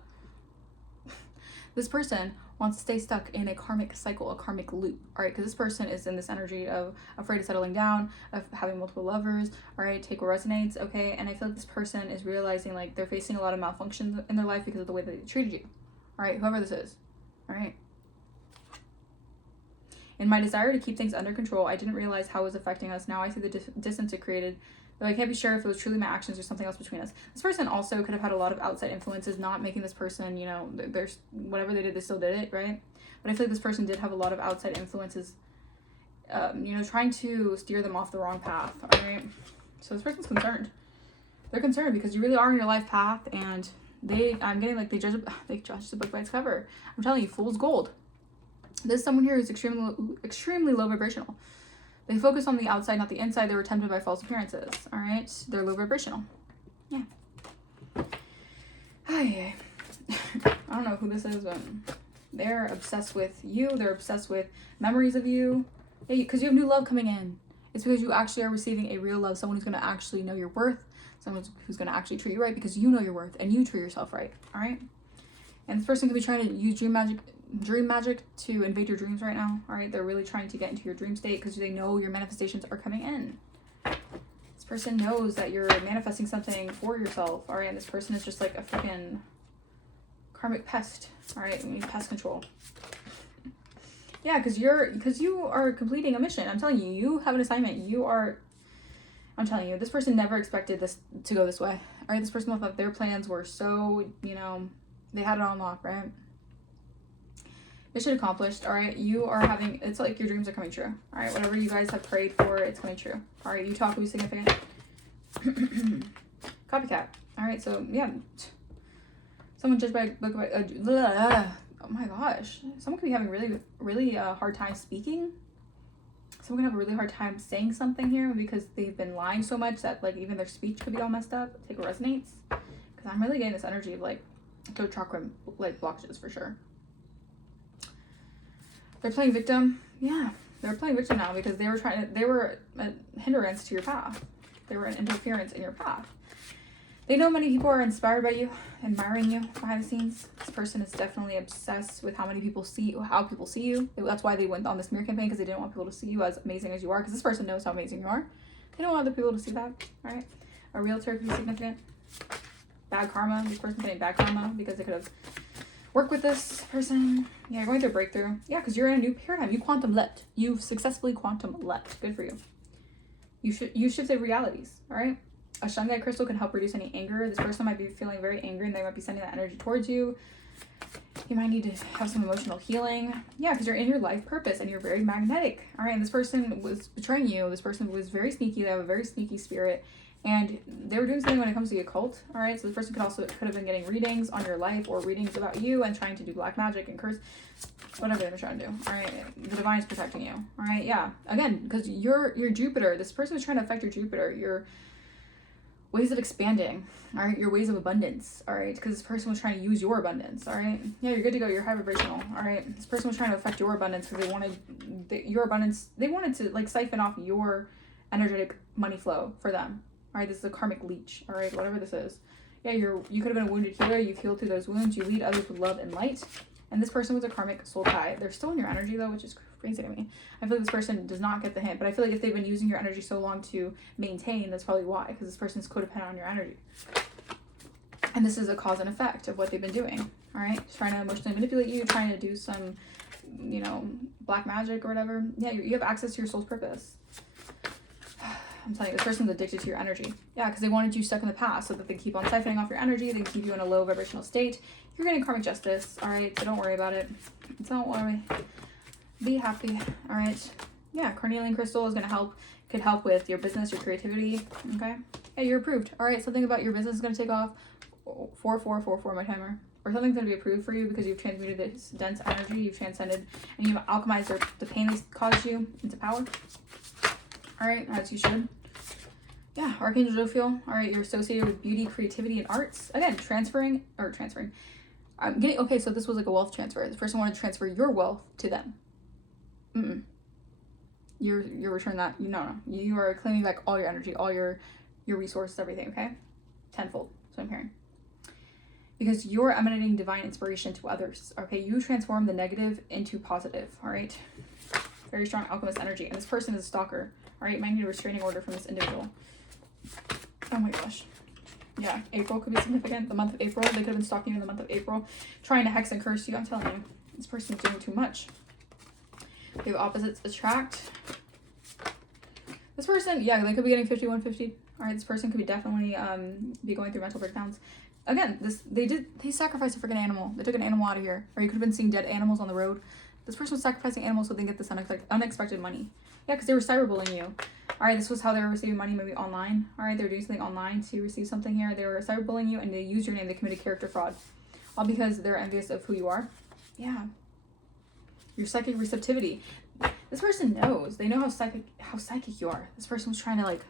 This person wants to stay stuck in a karmic cycle, a karmic loop, all right? Because this person is in this energy of afraid of settling down, of having multiple lovers, all right? Take what resonates, okay? And I feel like this person is realizing like they're facing a lot of malfunctions in their life because of the way that they treated you, all right? Whoever this is, all right? In my desire to keep things under control, I didn't realize how it was affecting us. Now I see the distance it created, though I can't be sure if it was truly my actions or something else between us. This person also could have had a lot of outside influences, not making this person, you know, there's whatever they did, they still did it, right? But I feel like this person did have a lot of outside influences, you know, trying to steer them off the wrong path, all right? So this person's concerned. They're concerned because you really are in your life path, and I'm getting like they judge the book by its cover. I'm telling you, fool's gold. This someone here is extremely low vibrational. They focus on the outside, not the inside. They were tempted by false appearances. All right, they're low vibrational. Yeah. Hi. I don't know who this is, but they're obsessed with you. They're obsessed with memories of you. Yeah, because you have new love coming in. It's because you actually are receiving a real love. Someone who's going to actually know your worth. Someone who's going to actually treat you right because you know your worth and you treat yourself right. All right. And this person could be trying to use dream magic to invade your dreams right now. All right, they're really trying to get into your dream state because they know your manifestations are coming in. This person knows that you're manifesting something for yourself. All right, and this person is just like a freaking karmic pest. All right, we need pest control. Yeah, because you are completing a mission. I'm telling you, you have an assignment. I'm telling you, this person never expected this to go this way. All right, this person thought their plans were so, you know, they had it on lock, right? Mission accomplished. All right, you are having, it's like your dreams are coming true. All right, whatever you guys have prayed for, it's coming true. All right, you talk will be significant. Copycat. All right, so yeah, someone judged by book by oh my gosh, someone could be having really hard time speaking. Someone could have a really hard time saying something here because they've been lying so much that like even their speech could be all messed up. Take what resonates, because I'm really getting this energy of like throat chakra like blockages for sure. They're playing victim. Yeah, they're playing victim now because they were a hindrance to your path. They were an interference in your path. They know many people are inspired by you, admiring you behind the scenes. This person is definitely obsessed with how people see you. That's why they went on this mirror campaign, because they didn't want people to see you as amazing as you are, because this person knows how amazing you are. They don't want other people to see that, all right? A realtor could be significant. Bad karma. This person's getting bad karma because they could have worked with this person. Yeah, you're going through a breakthrough. Yeah, because you're in a new paradigm. You quantum leapt. You've successfully quantum leapt. Good for you. You shifted realities, all right? A shungite crystal can help reduce any anger. This person might be feeling very angry and they might be sending that energy towards you. You might need to have some emotional healing. Yeah, because you're in your life purpose and you're very magnetic. All right, and this person was betraying you. This person was very sneaky. They have a very sneaky spirit. And they were doing something when it comes to the occult. All right, so this person could have been getting readings on your life or readings about you and trying to do black magic and curse. Whatever they're trying to do. All right, the divine is protecting you. All right, yeah. Again, because you're Jupiter. This person is trying to affect your Jupiter. Your ways of expanding, all right, your ways of abundance, all right, because this person was trying to use your abundance, all right. Yeah, you're good to go. You're high vibrational, all right. This person was trying to affect your abundance because they wanted your abundance. They wanted to like siphon off your energetic money flow for them. All right, this is a karmic leech, all right, whatever this is. Yeah, you could have been a wounded healer. You've healed through those wounds. You lead others with love and light. And this person was a karmic soul tie. They're still in your energy though, which is crazy to me. I feel like this person does not get the hint, but I feel like if they've been using your energy so long to maintain, that's probably why, because this person's codependent on your energy. And this is a cause and effect of what they've been doing, all right? Just trying to emotionally manipulate you, trying to do some, you know, black magic or whatever. Yeah, you have access to your soul's purpose. I'm telling you, this person's addicted to your energy. Yeah, because they wanted you stuck in the past so that they keep on siphoning off your energy. They keep you in a low vibrational state. You're getting karmic justice, all right? So don't worry about it. Don't worry. Be happy, all right? Yeah, carnelian crystal is could help with your business, your creativity, okay? Yeah, you're approved. All right, something about your business is going to take off. 4444, my timer. Or something's going to be approved for you because you've transmuted this dense energy. You've transcended and you've alchemized the pain they caused you into power. All right, as you should. Yeah, Archangel Jophiel. All right, you're associated with beauty, creativity, and arts. Again, transferring. I'm getting, okay, so this was like a wealth transfer. This person wanted to transfer your wealth to them. You're returning that. No. You are claiming back all your energy, all your resources, everything, okay? Tenfold, so I'm hearing. Because you're emanating divine inspiration to others, okay? You transform the negative into positive, all right? Very strong alchemist energy. And this person is a stalker, all right? You might need a restraining order from this individual. Oh my gosh. Yeah, April could be significant. The month of April. They could have been stalking you in the month of April, trying to hex and curse you. I'm telling you, this person's doing too much. We have opposites attract. This person, yeah, they could be getting 5150. All right, this person could be definitely be going through mental breakdowns. Again, they sacrificed a freaking animal. They took an animal out of here. Or you could have been seeing dead animals on the road. This person was sacrificing animals so they can get this unexpected money. Yeah, because they were cyberbullying you. All right, this was how they were receiving money, maybe online. All right, they were doing something online to receive something here. They were cyberbullying you and they used your name. They committed character fraud. All because they're envious of who you are. Yeah. Your psychic receptivity. This person knows. They know how psychic you are. This person was trying to like,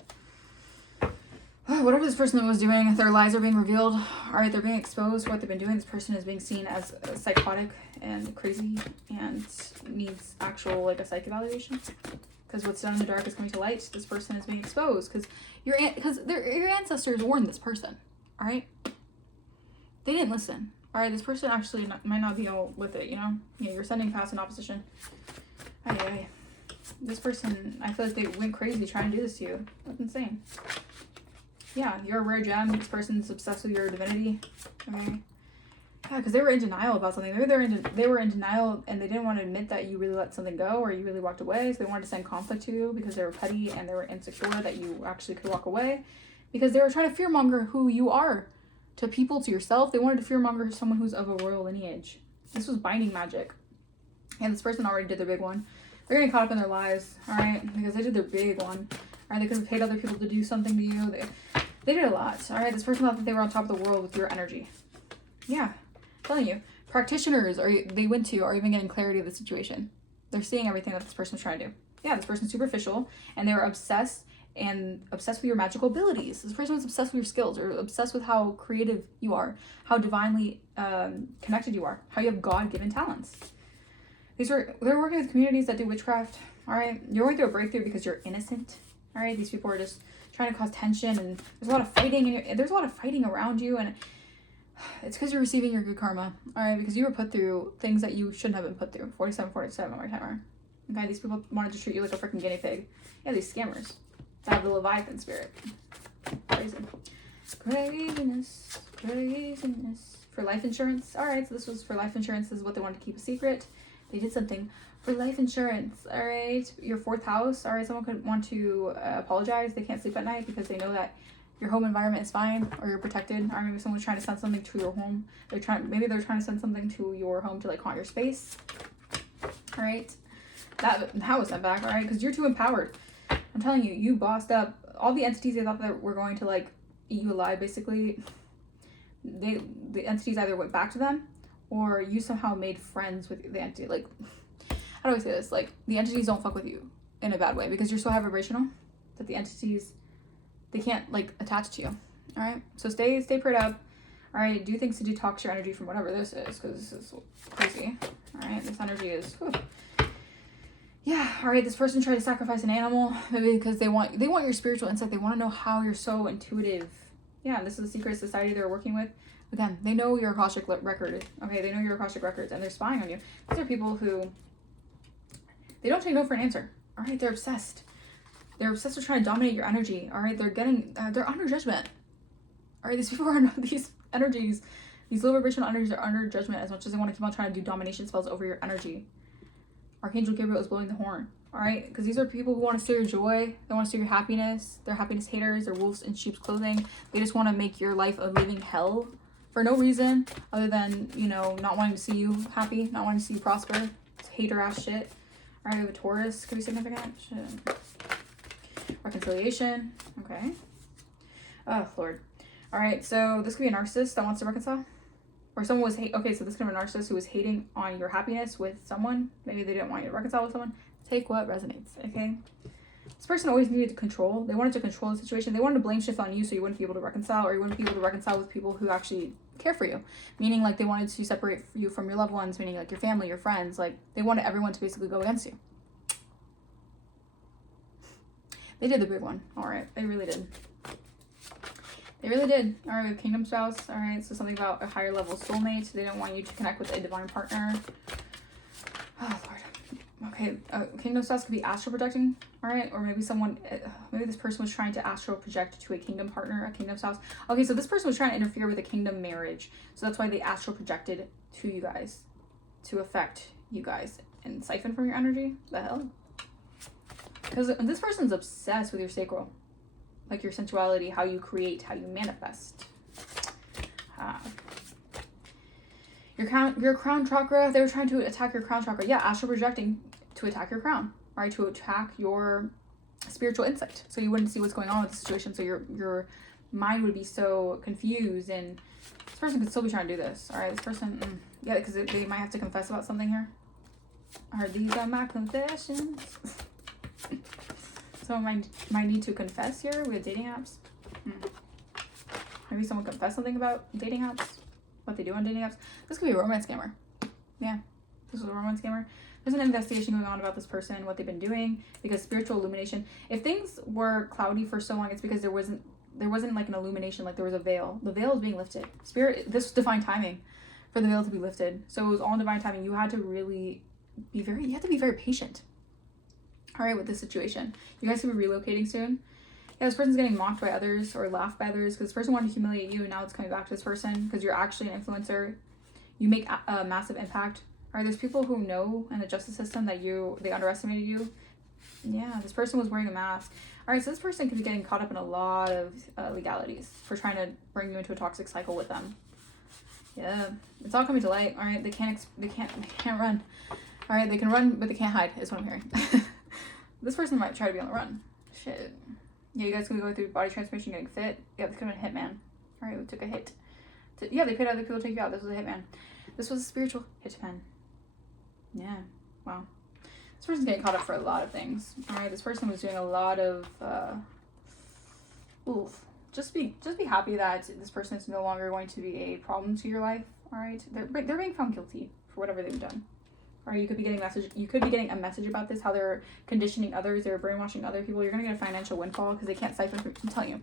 whatever this person was doing, their lies are being revealed. All right, they're being exposed for what they've been doing. This person is being seen as psychotic and crazy and needs actual like a psych evaluation. Because what's done in the dark is coming to light. This person is being exposed because your ancestors warned this person. All right, they didn't listen. All right, this person actually might not be all with it. You know, yeah, you're sending past in opposition. Anyway, this person, I feel like they went crazy trying to do this to you. That's insane. Yeah, you're a rare gem. This person's obsessed with your divinity. Okay. Yeah, because they were in denial about something. Maybe they were in denial and they didn't want to admit that you really let something go or you really walked away. So they wanted to send conflict to you because they were petty and they were insecure that you actually could walk away. Because they were trying to fearmonger who you are to people, to yourself. They wanted to fearmonger someone who's of a royal lineage. This was binding magic. And this person already did their big one. They're getting caught up in their lies, all right? Because they did their big one. All right, they could have paid other people to do something to you. They did a lot, all right? This person thought that they were on top of the world with your energy. Yeah, I'm telling you. Practitioners they went to are even getting clarity of the situation. They're seeing everything that this person was trying to do. Yeah, this person's superficial, and they were obsessed with your magical abilities. This person was obsessed with your skills or obsessed with how creative you are, how divinely connected you are, how you have God-given talents. They're working with communities that do witchcraft, all right? You're going through a breakthrough because you're innocent, all right? These people are just trying to cause tension, and there's a lot of fighting, and there's a lot of fighting around you, and it's because you're receiving your good karma, all right? Because you were put through things that you shouldn't have been put through. 47 on my timer. Okay, these people wanted to treat you like a freaking guinea pig. Yeah, these scammers. They have the Leviathan spirit. Crazy. Craziness. For life insurance. All right, so this was for life insurance. This is what they wanted to keep a secret. They did something for life insurance. All right, your fourth house. All right, someone could want to apologize. They can't sleep at night because they know that your home environment is fine or you're protected. Or maybe someone's trying to send something to your home. Maybe they're trying to send something to your home to like haunt your space. All right, that was sent back. All right, because you're too empowered. I'm telling you, you bossed up all the entities they thought that were going to like eat you alive. Basically, the entities either went back to them or you somehow made friends with the entity. Like, how do I say this? Like, the entities don't fuck with you in a bad way because you're so high vibrational that the entities, they can't like attach to you. All right, so stay prayed up. All right, do things to detox your energy from whatever this is because this is crazy. All right, this energy is. Whew. Yeah, all right, this person tried to sacrifice an animal, maybe because they want your spiritual insight. They want to know how you're so intuitive. Yeah, this is a secret society they're working with. Again, they know your Akashic record. Okay, they know your Akashic records, and they're spying on you. These are people who, they don't take no for an answer. All right, they're obsessed. They're obsessed with trying to dominate your energy. All right, they're under judgment. All right, these people are, these energies, these low vibrational energies are under judgment as much as they want to keep on trying to do domination spells over your energy. Archangel Gabriel is blowing the horn, all right? Because these are people who want to steal your joy. They want to steal your happiness. They're happiness haters. They're wolves in sheep's clothing. They just want to make your life a living hell for no reason other than, you know, not wanting to see you happy, not wanting to see you prosper. It's hater-ass shit. All right, we have a Taurus. Could be significant. Shit. Reconciliation. Okay. Oh, Lord. All right, so this could be a narcissist that wants to reconcile. Or someone was okay, so this could be a narcissist who was hating on your happiness with someone. Maybe they didn't want you to reconcile with someone. Take what resonates, okay? This person always needed control. They wanted to control the situation. They wanted to blame shift on you so you wouldn't be able to reconcile, or you wouldn't be able to reconcile with people who actually care for you. Meaning like they wanted to separate you from your loved ones, meaning like your family, your friends. Like they wanted everyone to basically go against you. They did the big one. All right. They really did. They really did. All right. Kingdom spouse. All right. So something about a higher level soulmate. They didn't want you to connect with a divine partner. Oh, Lord. Okay, kingdom spouse could be astral projecting, all right? Or maybe someone, maybe this person was trying to astral project to a kingdom partner, a kingdom spouse. Okay, so this person was trying to interfere with a kingdom marriage. So that's why they astral projected to you guys, to affect you guys and siphon from your energy. The hell? Because this person's obsessed with your sacral, like your sensuality, how you create, how you manifest. Your crown chakra, they were trying to attack your crown chakra. Yeah, astral projecting to attack your crown, all right, to attack your spiritual insight. So you wouldn't see what's going on with the situation. So your mind would be so confused, and this person could still be trying to do this. All right, this person, yeah, because they might have to confess about something here. All right, these are my confessions. Someone might need to confess here with dating apps. Maybe someone confess something about dating apps. What they do on dating apps. This could be a romance scammer. Yeah, this is a romance scammer. There's an investigation going on about this person, what they've been doing, because spiritual illumination. If things were cloudy for so long, it's because there wasn't like an illumination, like there was a veil. The veil is being lifted. Spirit, this was divine timing for the veil to be lifted. So it was all in divine timing. You had to really be very patient. All right, with this situation. You guys could be relocating soon. Yeah, this person's getting mocked by others or laughed by others because this person wanted to humiliate you, and now it's coming back to this person because you're actually an influencer. You make a massive impact. All right, there's people who know in the justice system that they underestimated you. Yeah, this person was wearing a mask. All right, so this person could be getting caught up in a lot of legalities for trying to bring you into a toxic cycle with them. Yeah, it's all coming to light. All right, they can't run. All right, they can run, but they can't hide, is what I'm hearing. This person might try to be on the run. Shit. Yeah, you guys can be going through body transformation, getting fit. Yeah, this could have been a hitman. All right, we took a hit. Yeah, they paid other people to take you out. This was a hitman. This was a spiritual hitman. Yeah, wow. This person's getting caught up for a lot of things. All right, this person was doing a lot of, just be happy that this person is no longer going to be a problem to your life. All right, they're being found guilty for whatever they've done. Or you could be getting a message about this, how they're conditioning others, they're brainwashing other people. You're gonna get a financial windfall because they can't siphon from, I'm telling you.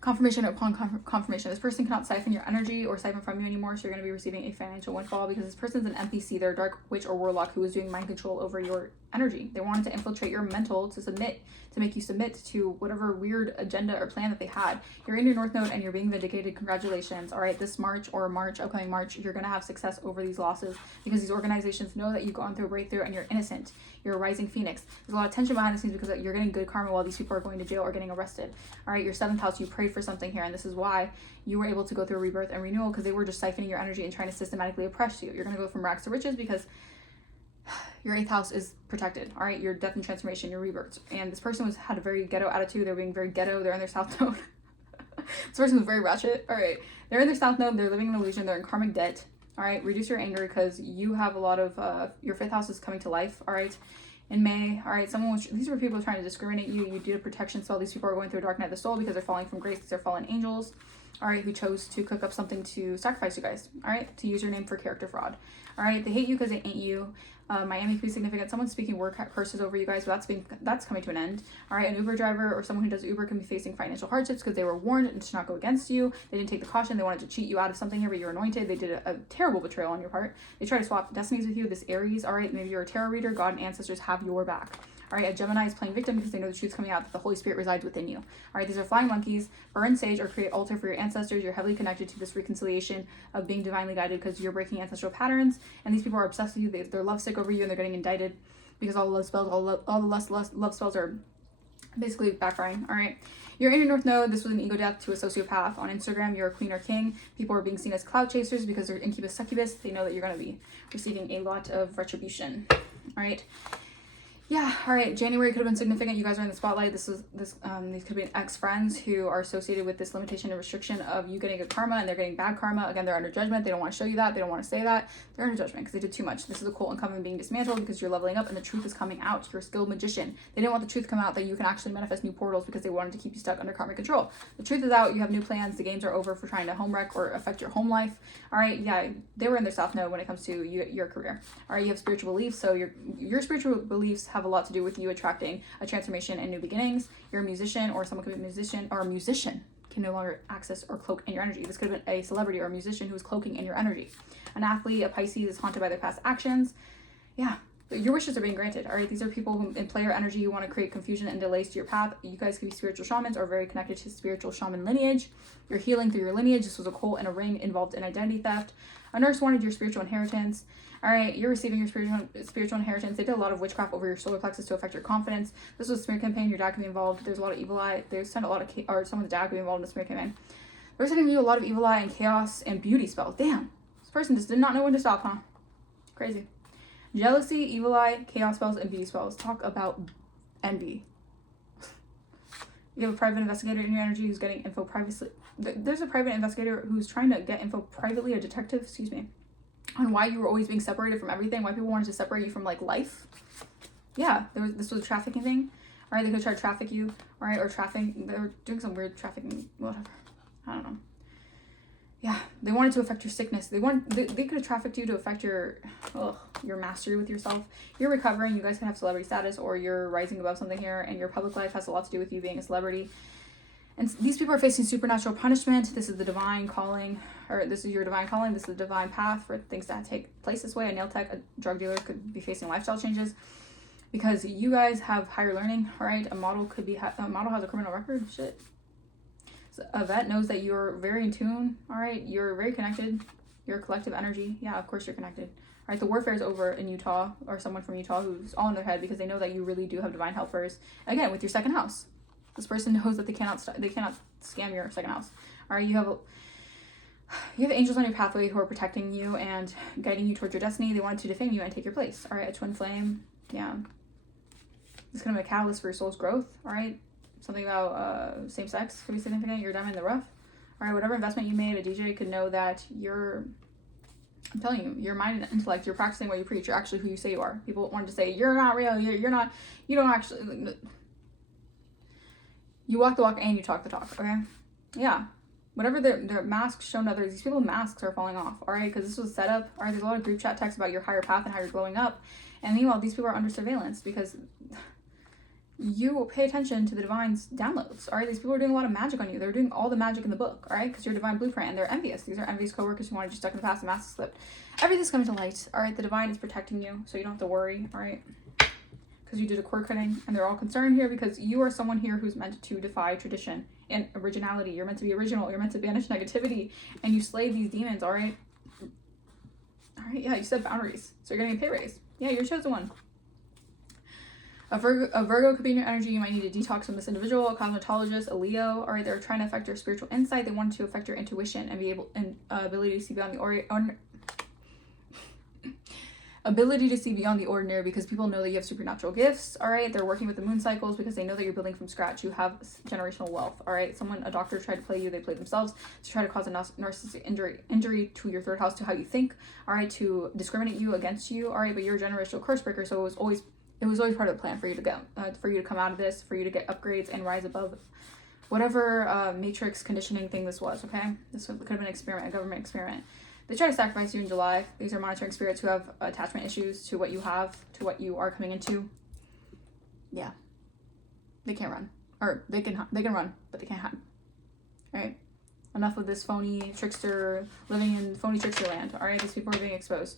Confirmation upon confirmation. This person cannot siphon your energy or siphon from you anymore, so you're going to be receiving a financial windfall because this person's an NPC. They're a dark witch or warlock who is doing mind control over your energy. They wanted to infiltrate your mental to make you submit to whatever weird agenda or plan that they had. You're in your North Node and you're being vindicated. Congratulations. All right, this upcoming March, you're going to have success over these losses because these organizations know that you've gone through a breakthrough and you're innocent. You're a rising phoenix. There's a lot of tension behind the scenes because you're getting good karma while these people are going to jail or getting arrested. All right, your 7th house, you prayed for something here, and this is why you were able to go through a rebirth and renewal because they were just siphoning your energy and trying to systematically oppress you. You're going to go from rags to riches because your 8th house is protected. All right, your death and transformation, your rebirth. And this person had a very ghetto attitude. They're being very ghetto. They're in their South Node. This person was very ratchet. All right, they're in their South Node. They're living in illusion. They're in karmic debt. All right, reduce your anger because you have a lot of your 5th house is coming to life. All right. In May, all right, these were people trying to discriminate you. You did a protection spell. These people are going through a dark night of the soul because they're falling from grace. They're fallen angels, all right, who chose to cook up something to sacrifice you guys, all right, to use your name for character fraud. All right, they hate you because they ain't you. Miami could be significant. Someone's speaking word curses over you guys, but that's coming to an end. All right, an Uber driver or someone who does Uber can be facing financial hardships because they were warned to not go against you. They didn't take the caution. They wanted to cheat you out of something here, but you're anointed. They did a terrible betrayal on your part. They try to swap destinies with you. This Aries, all right, maybe you're a tarot reader. God and ancestors have your back. All right, a Gemini is playing victim because they know the truth's coming out that the Holy Spirit resides within you. All right, these are flying monkeys. Burn sage or create altar for your ancestors. You're heavily connected to this reconciliation of being divinely guided because you're breaking ancestral patterns. And these people are obsessed with you. They're lovesick over you and they're getting indicted because all the love spells, all the love spells are basically backfiring. All right, you're in your North Node. This was an ego death to a sociopath. On Instagram, you're a queen or king. People are being seen as cloud chasers because they're incubus succubus. They know that you're going to be receiving a lot of retribution. All right. Yeah, all right. January could have been significant. You guys are in the spotlight. These could be ex-friends who are associated with this limitation and restriction of you getting good karma and they're getting bad karma. Again, they're under judgment. They don't want to show you that. They don't want to say that. They're under judgment because they did too much. This is a cult and coven being dismantled because you're leveling up and the truth is coming out. You're a skilled magician. They didn't want the truth to come out that you can actually manifest new portals because they wanted to keep you stuck under karmic control. The truth is out. You have new plans. The games are over for trying to home wreck or affect your home life. All right. Yeah, they were in their south node when it comes to your career. All right. You have spiritual beliefs. So your spiritual beliefs have a lot to do with you attracting a transformation and new beginnings. You're a musician, or someone could be a musician, or a musician can no longer access or cloak in your energy. This could have been a celebrity or a musician who is cloaking in your energy. An athlete, a Pisces, is haunted by their past actions. Yeah, your wishes are being granted. All right, these are people who in player energy who want to create confusion and delays to your path. You guys could be spiritual shamans or very connected to spiritual shaman lineage. You're healing through your lineage. This was a cult and a ring involved in identity theft. A nurse wanted your spiritual inheritance. All right, you're receiving your spiritual inheritance. They did a lot of witchcraft over your solar plexus to affect your confidence. This was a smear campaign. Your dad could be involved. There's a lot of evil eye. They sent a lot of, or someone's dad could be involved in the smear campaign. They're sending you a lot of evil eye and chaos and beauty spells. Damn, this person just did not know when to stop, huh? Crazy. Jealousy, evil eye, chaos spells, and beauty spells. Talk about envy. You have a private investigator in your energy who's getting info privately. There's a private investigator who's trying to get info privately, a detective, excuse me, on why you were always being separated from everything, why people wanted to separate you from like life. Yeah, this was a trafficking thing. All right, they could try to traffic you, all right, or trafficking. They were doing some weird trafficking, whatever. I don't know. Yeah, they wanted to affect your sickness. They could have trafficked you to affect your mastery with yourself. You're recovering. You guys can have celebrity status, or you're rising above something here, and your public life has a lot to do with you being a celebrity. And these people are facing supernatural punishment. This is the divine calling, or this is your divine calling. This is the divine path for things to take place this way. A nail tech, a drug dealer could be facing lifestyle changes because you guys have higher learning. All right, a model could be a model has a criminal record. Shit. So a vet knows that you're very in tune. All right, you're very connected. Your collective energy. Yeah, of course you're connected. All right, the warfare is over in Utah, or someone from Utah who's all in their head because they know that you really do have divine helpers. Again, with your second house. This person knows that they cannot scam your second house. All right, you have angels on your pathway who are protecting you and guiding you towards your destiny. They wanted to defame you and take your place. All right, a twin flame. Yeah, it's gonna be a catalyst for your soul's growth. All right, something about same sex could be significant. You're a diamond in the rough. All right, whatever investment you made, a DJ could know that I'm telling you, your mind and intellect, you're practicing what you preach. You're actually who you say you are. People wanted to say you're not real. You're not. You don't actually. You walk the walk and you talk the talk, okay? Yeah. Whatever their masks shown to others, these people's masks are falling off, all right? Because this was set up, all right? There's a lot of group chat texts about your higher path and how you're glowing up. And meanwhile, these people are under surveillance because you will pay attention to the divine's downloads, all right? These people are doing a lot of magic on you. They're doing all the magic in the book, all right? Because you're a divine blueprint and they're envious. These are envious coworkers who wanted you stuck in the past and masks slipped. Everything's coming to light, all right? The divine is protecting you, so you don't have to worry, all right? Because you did a cord cutting, and they're all concerned here because you are someone here who's meant to defy tradition and originality. You're meant to be original. You're meant to banish negativity, and you slay these demons. All right. Yeah, you set boundaries, so you're getting a pay raise. Yeah, you're a chosen one. A Virgo could be in your energy. You might need to detox from this individual. A cosmetologist, a Leo. All right, they're trying to affect your spiritual insight. They want to affect your intuition and ability to see beyond the ability to see beyond the ordinary because people know that you have supernatural gifts. All right, they're working with the moon cycles because they know that you're building from scratch. You have generational wealth. All right, a doctor tried to play you, they played themselves to try to cause a narcissistic injury to your third house, to how you think. All right, to discriminate you against you. All right, but you're a generational curse breaker, so it was always part of the plan for you to go for you to come out of this, for you to get upgrades and rise above whatever matrix conditioning thing this was. Okay, this could have been an experiment, a government experiment. They try to sacrifice you in July. These are monitoring spirits who have attachment issues to what you have, to what you are coming into. Yeah. They can't run. Or they can run, but they can't hide. All right? Enough of this phony trickster, living in phony trickster land. All right? These people are being exposed.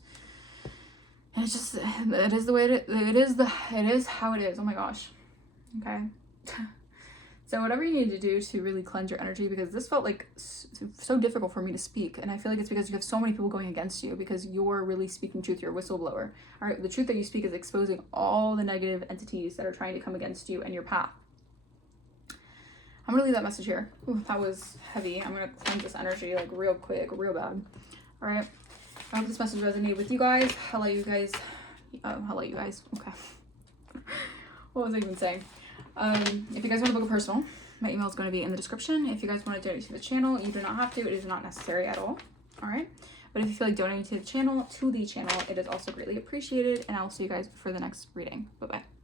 And it's just, it is the way it is how it is. Oh my gosh. Okay? So whatever you need to do to really cleanse your energy, because this felt like so difficult for me to speak. And I feel like it's because you have so many people going against you because you're really speaking truth. You're a whistleblower. All right. The truth that you speak is exposing all the negative entities that are trying to come against you and your path. I'm going to leave that message here. Ooh, that was heavy. I'm going to cleanse this energy like real quick, real bad. All right. I hope this message resonated with you guys. I'll let you guys. Okay. What was I even saying? If you guys want to book a personal, my email is going to be in the description. If you guys want to donate to the channel, you do not have to. It is not necessary at all. All right. But if you feel like donating to the channel, it is also greatly appreciated. And I will see you guys for the next reading. Bye-bye.